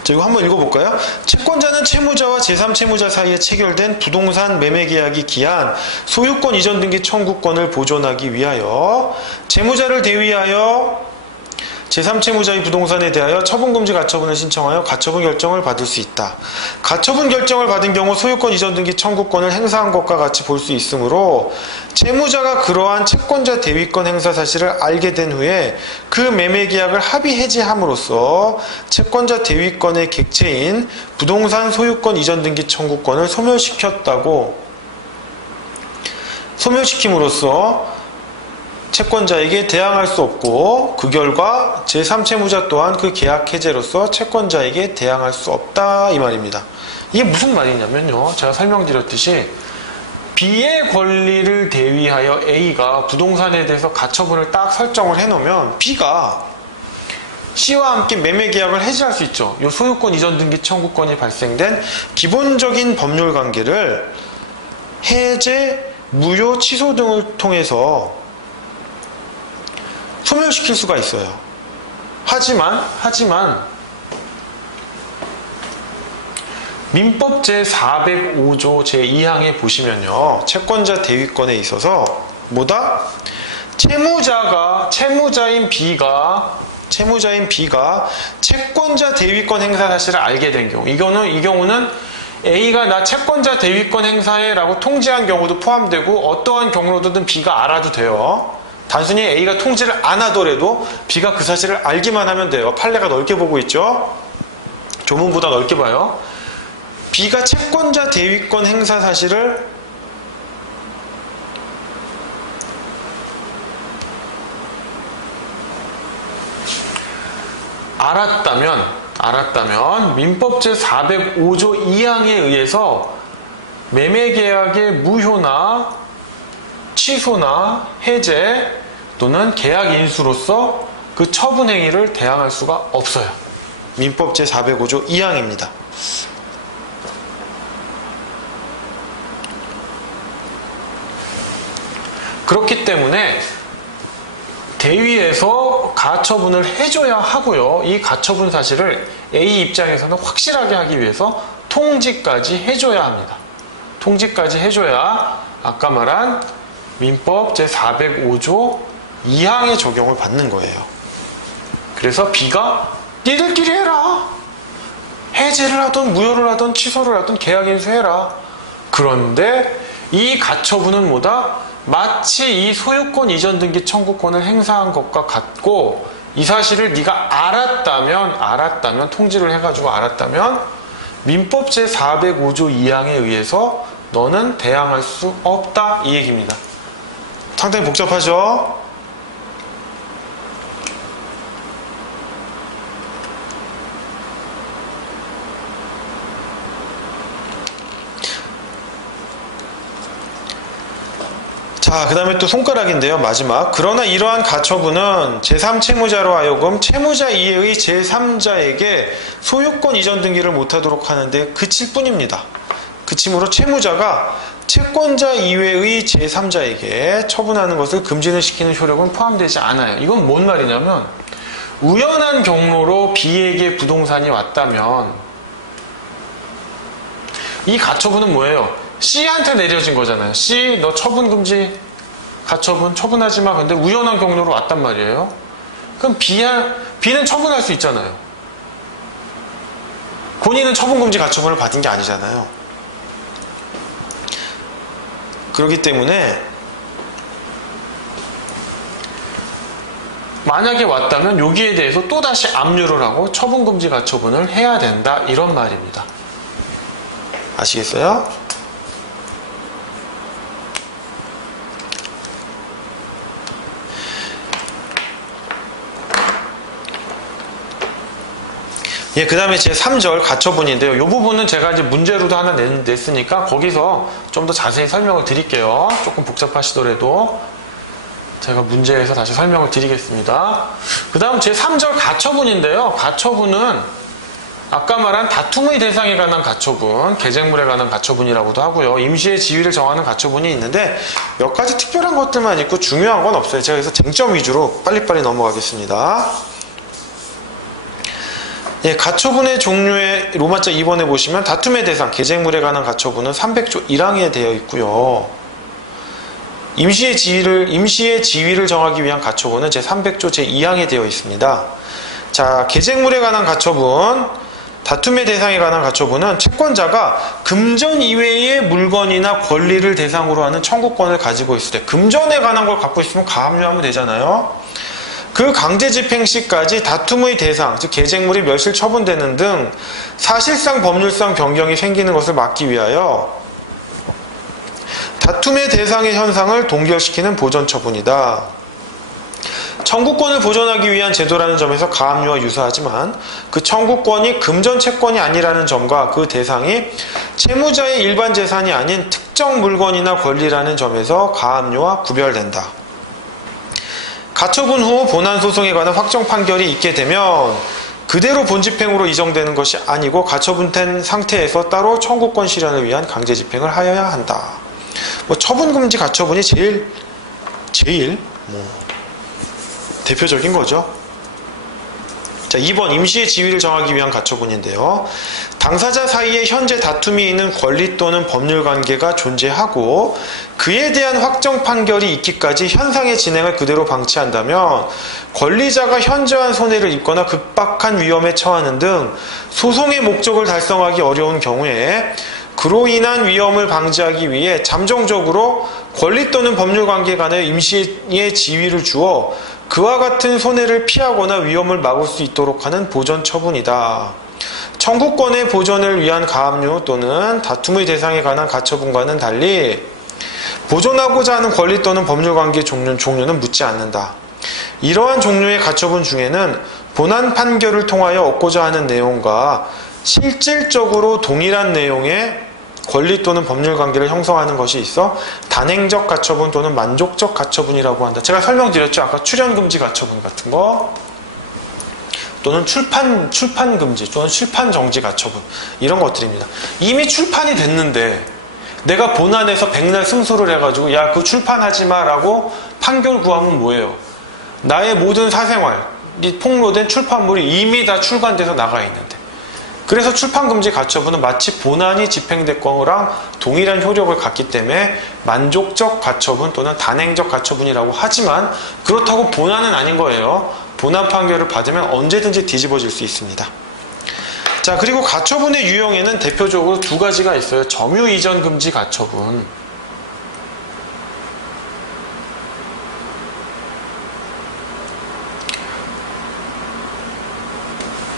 자, 이거 한번 읽어볼까요? 채권자는 채무자와 제3채무자 사이에 체결된 부동산 매매계약이 기한 소유권 이전 등기 청구권을 보존하기 위하여 채무자를 대위하여 제3채무자의 부동산에 대하여 처분금지 가처분을 신청하여 가처분 결정을 받을 수 있다. 가처분 결정을 받은 경우 소유권 이전 등기 청구권을 행사한 것과 같이 볼 수 있으므로 채무자가 그러한 채권자 대위권 행사 사실을 알게 된 후에 그 매매계약을 합의 해지함으로써 채권자 대위권의 객체인 부동산 소유권 이전 등기 청구권을 소멸시킴으로써 채권자에게 대항할 수 없고 그 결과 제3채무자 또한 그 계약 해제로서 채권자에게 대항할 수 없다 이 말입니다. 이게 무슨 말이냐면요, 제가 설명드렸듯이 B의 권리를 대위하여 A가 부동산에 대해서 가처분을 딱 설정을 해놓으면 B가 C와 함께 매매계약을 해지할 수 있죠. 이 소유권 이전 등기 청구권이 발생된 기본적인 법률 관계를 해제, 무효, 취소 등을 통해서 소멸시킬 수가 있어요. 하지만 민법 제405조 제2항에 보시면요, 채권자 대위권에 있어서 뭐다? 채무자인 B가 채권자 대위권 행사 사실을 알게 된 경우, 이 경우는 A가 나 채권자 대위권 행사해 라고 통지한 경우도 포함되고 어떠한 경로든 B가 알아도 돼요. 단순히 A가 통지를 안 하더라도 B가 그 사실을 알기만 하면 돼요. 판례가 넓게 보고 있죠. 조문보다 넓게 봐요. B가 채권자 대위권 행사 사실을 알았다면 민법 제405조 2항에 의해서 매매계약의 무효나 취소나 해제 또는 계약 인수로서 그 처분 행위를 대항할 수가 없어요. 민법 제405조 2항입니다. 그렇기 때문에 대위에서 가처분을 해줘야 하고요. 이 가처분 사실을 A 입장에서는 확실하게 하기 위해서 통지까지 해줘야 합니다. 통지까지 해줘야 아까 말한 민법 제405조 2항의 적용을 받는 거예요. 그래서 B가 니들끼리 해라. 해제를 하든 무효를 하든 취소를 하든 계약 인수해라. 그런데 이 가처분은 뭐다? 마치 이 소유권 이전 등기 청구권을 행사한 것과 같고 이 사실을 네가 알았다면 통지를 해가지고 알았다면 민법 제405조 2항에 의해서 너는 대항할 수 없다 이 얘기입니다. 상당히 복잡하죠? 자, 그 다음에 또 손가락인데요. 마지막. 그러나 이러한 가처분은 제3채무자로 하여금 채무자 이외의 제3자에게 소유권 이전 등기를 못하도록 하는데 그칠 뿐입니다. 그침으로 채무자가 채권자 이외의 제3자에게 처분하는 것을 금지를 시키는 효력은 포함되지 않아요. 이건 뭔 말이냐면 우연한 경로로 B에게 부동산이 왔다면 이 가처분은 뭐예요? C한테 내려진 거잖아요. C, 너 처분 금지, 가처분, 처분하지 마. 근데 우연한 경로로 왔단 말이에요. 그럼 B는 처분할 수 있잖아요. 본인은 처분 금지 가처분을 받은 게 아니잖아요. 그렇기 때문에 만약에 왔다면 여기에 대해서 또다시 압류를 하고 처분 금지 가처분을 해야 된다. 이런 말입니다. 아시겠어요? 예, 그 다음에 제 3절 가처분인데요. 이 부분은 제가 이제 문제로도 하나 냈으니까 거기서 좀 더 자세히 설명을 드릴게요. 조금 복잡하시더라도 제가 문제에서 다시 설명을 드리겠습니다. 그 다음 제 3절 가처분인데요. 가처분은 아까 말한 다툼의 대상에 관한 가처분, 계쟁물에 관한 가처분이라고도 하고요. 임시의 지위를 정하는 가처분이 있는데 몇 가지 특별한 것들만 있고 중요한 건 없어요. 제가 그래서 쟁점 위주로 빨리빨리 넘어가겠습니다. 예, 가처분의 종류의 로마자 2번에 보시면 다툼의 대상, 계쟁물에 관한 가처분은 300조 1항에 되어 있고요. 임시의 지위를 정하기 위한 가처분은 제300조 제2항에 되어 있습니다. 자, 계쟁물에 관한 가처분, 다툼의 대상에 관한 가처분은 채권자가 금전 이외의 물건이나 권리를 대상으로 하는 청구권을 가지고 있을 때 금전에 관한 걸 갖고 있으면 가압류하면 되잖아요. 그 강제 집행 시까지 다툼의 대상, 즉 계쟁물이 멸실 처분되는 등 사실상 법률상 변경이 생기는 것을 막기 위하여 다툼의 대상의 현상을 동결시키는 보전 처분이다. 청구권을 보존하기 위한 제도라는 점에서 가압류와 유사하지만 그 청구권이 금전 채권이 아니라는 점과 그 대상이 채무자의 일반 재산이 아닌 특정 물건이나 권리라는 점에서 가압류와 구별된다. 가처분 후 본안소송에 관한 확정 판결이 있게 되면 그대로 본집행으로 이정되는 것이 아니고 가처분된 상태에서 따로 청구권 실현을 위한 강제 집행을 하여야 한다. 처분금지 가처분이 제일 대표적인 거죠. 자, 2번 임시의 지위를 정하기 위한 가처분인데요. 당사자 사이에 현재 다툼이 있는 권리 또는 법률 관계가 존재하고 그에 대한 확정 판결이 있기까지 현상의 진행을 그대로 방치한다면 권리자가 현저한 손해를 입거나 급박한 위험에 처하는 등 소송의 목적을 달성하기 어려운 경우에 그로 인한 위험을 방지하기 위해 잠정적으로 권리 또는 법률 관계 간에 임시의 지위를 주어 그와 같은 손해를 피하거나 위험을 막을 수 있도록 하는 보전 처분이다. 청구권의 보전을 위한 가압류 또는 다툼의 대상에 관한 가처분과는 달리 보존하고자 하는 권리 또는 법률 관계 종류는 묻지 않는다. 이러한 종류의 가처분 중에는 본안 판결을 통하여 얻고자 하는 내용과 실질적으로 동일한 내용의 권리 또는 법률 관계를 형성하는 것이 있어 단행적 가처분 또는 만족적 가처분이라고 한다. 제가 설명드렸죠. 아까 출연금지 가처분 같은 거 또는 출판금지 또는 출판정지 가처분 이런 것들입니다. 이미 출판이 됐는데 내가 본안에서 백날 승소를 해가지고 야 그거 출판하지 마라고 판결 구하면 뭐예요? 나의 모든 사생활이 폭로된 출판물이 이미 다 출간돼서 나가 있는데, 그래서 출판금지 가처분은 마치 본안이 집행된 거랑 동일한 효력을 갖기 때문에 만족적 가처분 또는 단행적 가처분이라고 하지만 그렇다고 본안은 아닌 거예요. 본안 판결을 받으면 언제든지 뒤집어질 수 있습니다. 자, 그리고 가처분의 유형에는 대표적으로 두 가지가 있어요. 점유 이전 금지 가처분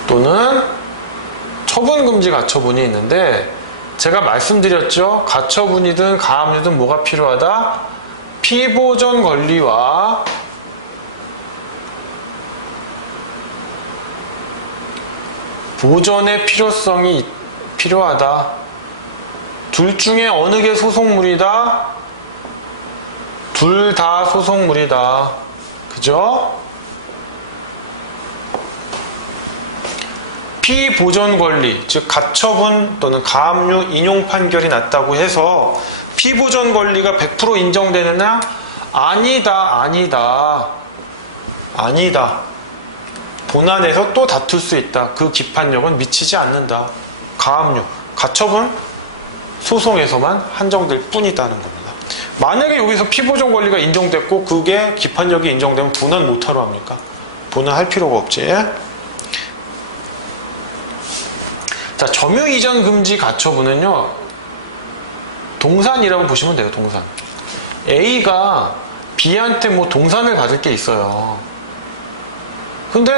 또는 처분금지 가처분이 있는데, 제가 말씀드렸죠. 가처분이든 가압류든 뭐가 필요하다? 피보전 권리와 보전의 필요성이 필요하다. 둘 중에 어느 게 소송물이다? 둘 다 소송물이다. 그죠? 피보전 권리, 즉 가처분 또는 가압류 인용 판결이 났다고 해서 피보전 권리가 100% 인정되느냐? 아니다. 본안에서 또 다툴 수 있다. 그 기판력은 미치지 않는다. 가압류, 가처분, 소송에서만 한정될 뿐이다는 겁니다. 만약에 여기서 피보전 권리가 인정됐고 그게 기판력이 인정되면 본안 못하러 합니까? 본안 할 필요가 없지. 자, 점유 이전 금지 가처분은요, 동산이라고 보시면 돼요. 동산. A가 B한테 뭐 동산을 받을 게 있어요. 근데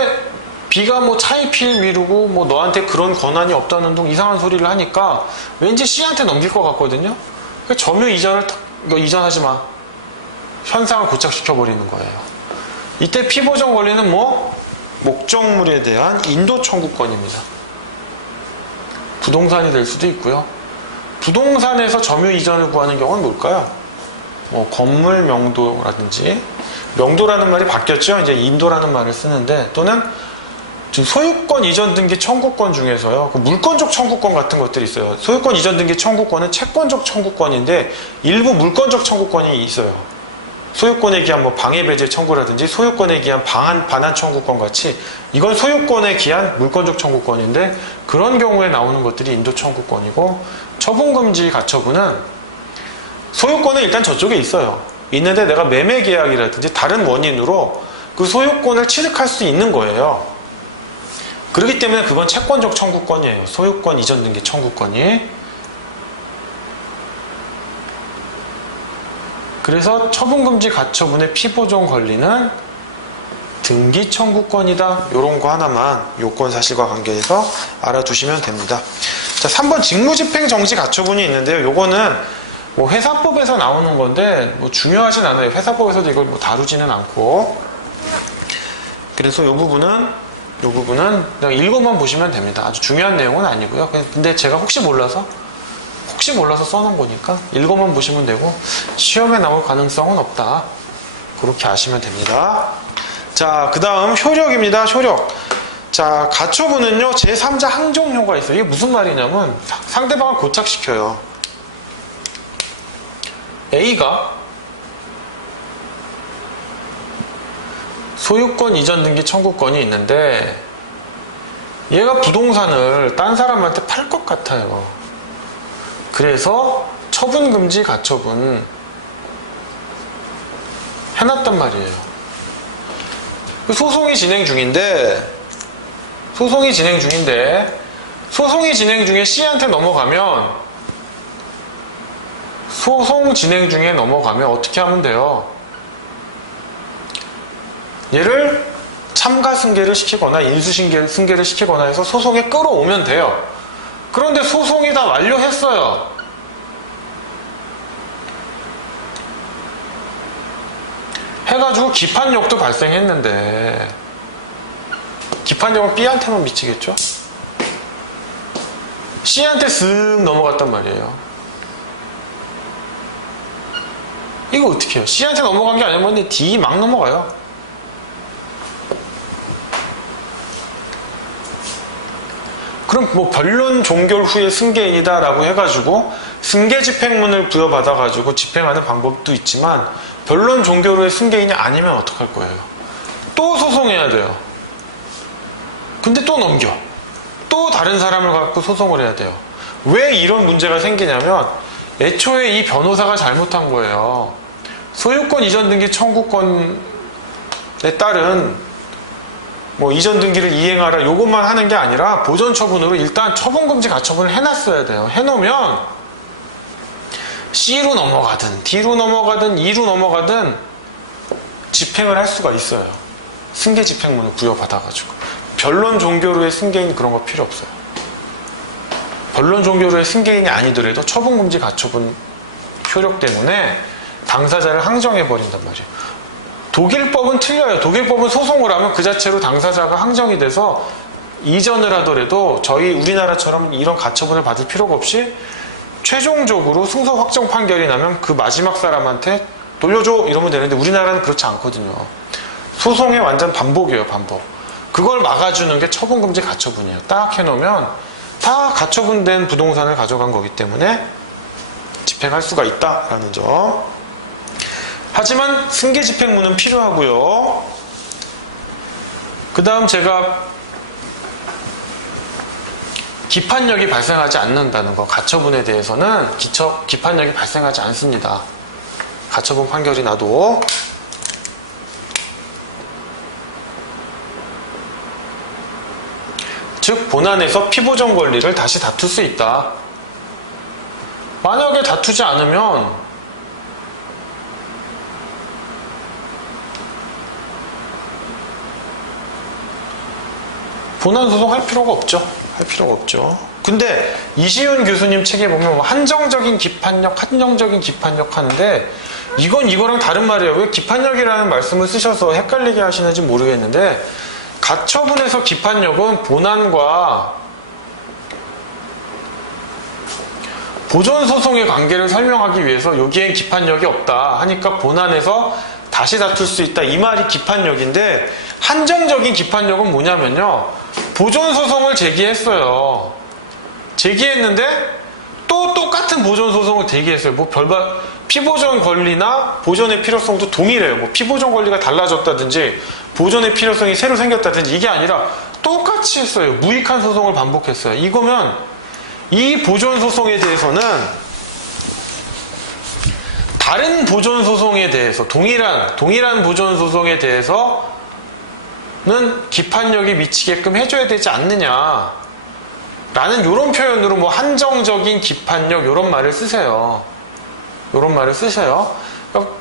B가 뭐 차입필 미루고 뭐 너한테 그런 권한이 없다는 둥 이상한 소리를 하니까 왠지 C한테 넘길 것 같거든요. 점유 이전을 너 이전하지 마. 현상을 고착시켜 버리는 거예요. 이때 피보전 권리는 뭐 목적물에 대한 인도 청구권입니다. 부동산이 될 수도 있고요. 부동산에서 점유 이전을 구하는 경우는 뭘까요? 뭐 건물 명도라든지, 명도라는 말이 바뀌었죠. 이제 인도라는 말을 쓰는데, 또는 소유권 이전 등기 청구권 중에서요, 그 물권적 청구권 같은 것들이 있어요. 소유권 이전 등기 청구권은 채권적 청구권인데 일부 물권적 청구권이 있어요. 소유권에 기한 뭐 방해 배제 청구라든지 소유권에 기한 반환 청구권 같이, 이건 소유권에 기한 물권적 청구권인데 그런 경우에 나오는 것들이 인도 청구권이고, 처분금지 가처분은 소유권은 일단 저쪽에 있어요. 있는데 내가 매매 계약이라든지 다른 원인으로 그 소유권을 취득할 수 있는 거예요. 그렇기 때문에 그건 채권적 청구권이에요. 소유권 이전 등기 청구권이. 그래서 처분금지 가처분의 피보전 권리는 등기 청구권이다. 이런 거 하나만 요건 사실과 관계해서 알아두시면 됩니다. 자, 3번 직무집행 정지 가처분이 있는데요. 요거는 뭐 회사법에서 나오는 건데 뭐 중요하진 않아요. 회사법에서도 이걸 뭐 다루지는 않고. 그래서 요 부분은 그냥 읽어만 보시면 됩니다. 아주 중요한 내용은 아니고요. 근데 제가 혹시 몰라서 써놓은 거니까 읽어만 보시면 되고, 시험에 나올 가능성은 없다. 그렇게 아시면 됩니다. 자, 그 다음 효력입니다. 효력. 자, 가처분은요, 제3자 항정효가 있어요. 이게 무슨 말이냐면 상대방을 고착시켜요. A가 소유권 이전 등기 청구권이 있는데 얘가 부동산을 딴 사람한테 팔 것 같아요. 그래서 처분금지 가처분 해놨단 말이에요. 소송이 진행 중인데 소송이 진행 중에 C한테 넘어가면, 소송 진행 중에 넘어가면 어떻게 하면 돼요? 얘를 참가 승계를 시키거나 인수 승계를 시키거나 해서 소송에 끌어오면 돼요. 그런데 소송이 다 완료했어요. 해가지고 기판력도 발생했는데 기판력은 B한테만 미치겠죠? C한테 쓱 넘어갔단 말이에요. 이거 어떻게 해요? C한테 넘어간 게 아니면 D 막 넘어가요. 그럼 뭐 변론 종결 후에 승계인이다 라고 해가지고 승계 집행문을 부여받아가지고 집행하는 방법도 있지만 변론 종결 후에 승계인이 아니면 어떡할 거예요? 또 소송해야 돼요. 근데 또 넘겨. 또 다른 사람을 갖고 소송을 해야 돼요. 왜 이런 문제가 생기냐면 애초에 이 변호사가 잘못한 거예요. 소유권 이전 등기 청구권에 따른 뭐 이전 등기를 이행하라 요것만 하는 게 아니라 보존 처분으로 일단 처분금지 가처분을 해놨어야 돼요. 해놓으면 C로 넘어가든 D로 넘어가든 E로 넘어가든 집행을 할 수가 있어요. 승계 집행문을 부여받아가지고. 변론 종결 후에 승계인 그런 거 필요 없어요. 변론 종결 후에 승계인이 아니더라도 처분금지 가처분 효력 때문에 당사자를 항정해버린단 말이에요. 독일법은 틀려요. 독일법은 소송을 하면 그 자체로 당사자가 항정이 돼서 이전을 하더라도 저희 우리나라처럼 이런 가처분을 받을 필요가 없이 최종적으로 승소 확정 판결이 나면 그 마지막 사람한테 돌려줘 이러면 되는데 우리나라는 그렇지 않거든요. 소송의 완전 반복이에요. 반복. 그걸 막아주는 게 처분금지 가처분이에요. 딱 해놓으면 다 가처분된 부동산을 가져간 거기 때문에 집행할 수가 있다라는 점. 하지만 승계 집행문은 필요하고요. 그 다음 제가 기판력이 발생하지 않는다는 거. 가처분에 대해서는 기판력이 발생하지 않습니다. 가처분 판결이 나도. 즉 본안에서 피보전 권리를 다시 다툴 수 있다. 만약에 다투지 않으면 본안 소송할 필요가 없죠. 할 필요가 없죠. 근데 이시윤 교수님 책에 보면 한정적인 기판력 하는데 이건 이거랑 다른 말이에요. 왜 기판력이라는 말씀을 쓰셔서 헷갈리게 하시는지 모르겠는데 가처분에서 기판력은 본안과 보존소송의 관계를 설명하기 위해서 여기엔 기판력이 없다 하니까 본안에서 다시 다툴 수 있다 이 말이 기판력인데 한정적인 기판력은 뭐냐면요. 보존소송을 제기했어요. 제기했는데 또 똑같은 보존소송을 제기했어요. 뭐 피보존 권리나 보존의 필요성도 동일해요. 뭐 피보존 권리가 달라졌다든지 보존의 필요성이 새로 생겼다든지 이게 아니라 똑같이 했어요. 무익한 소송을 반복했어요. 이거면 이 보존소송에 대해서는 다른 보존소송에 대해서 동일한 보존소송에 대해서는 기판력이 미치게끔 해줘야 되지 않느냐 라는 이런 표현으로 뭐 한정적인 기판력 이런 말을 쓰세요. 이런 말을 쓰세요. 그러니까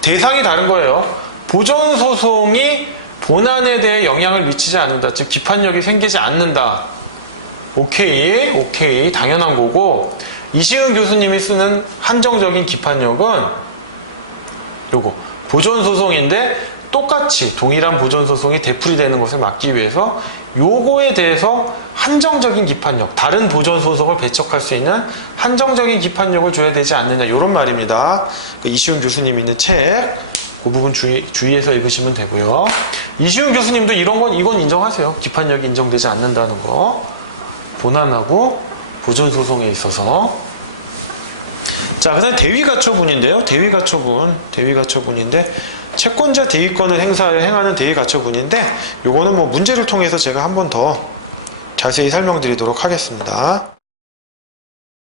대상이 다른 거예요. 보존소송이 본안에 대해 영향을 미치지 않는다. 즉 기판력이 생기지 않는다. 오케이 당연한 거고 이시은 교수님이 쓰는 한정적인 기판력은 요거 보존소송인데 똑같이 동일한 보존소송이 되풀이되는 것을 막기 위해서 요거에 대해서 한정적인 기판력 다른 보존소송을 배척할 수 있는 한정적인 기판력을 줘야 되지 않느냐 이런 말입니다. 이시은 교수님이 있는 책 그 부분 주의해서 읽으시면 되고요. 이시은 교수님도 이건 인정하세요. 기판력이 인정되지 않는다는 거 본안하고 보존소송에 있어서. 자, 그 다음에 대위가처분인데요. 대위가처분인데 채권자 대위권을 행하는 대위가처분인데 요거는 뭐 문제를 통해서 제가 한 번 더 자세히 설명드리도록 하겠습니다.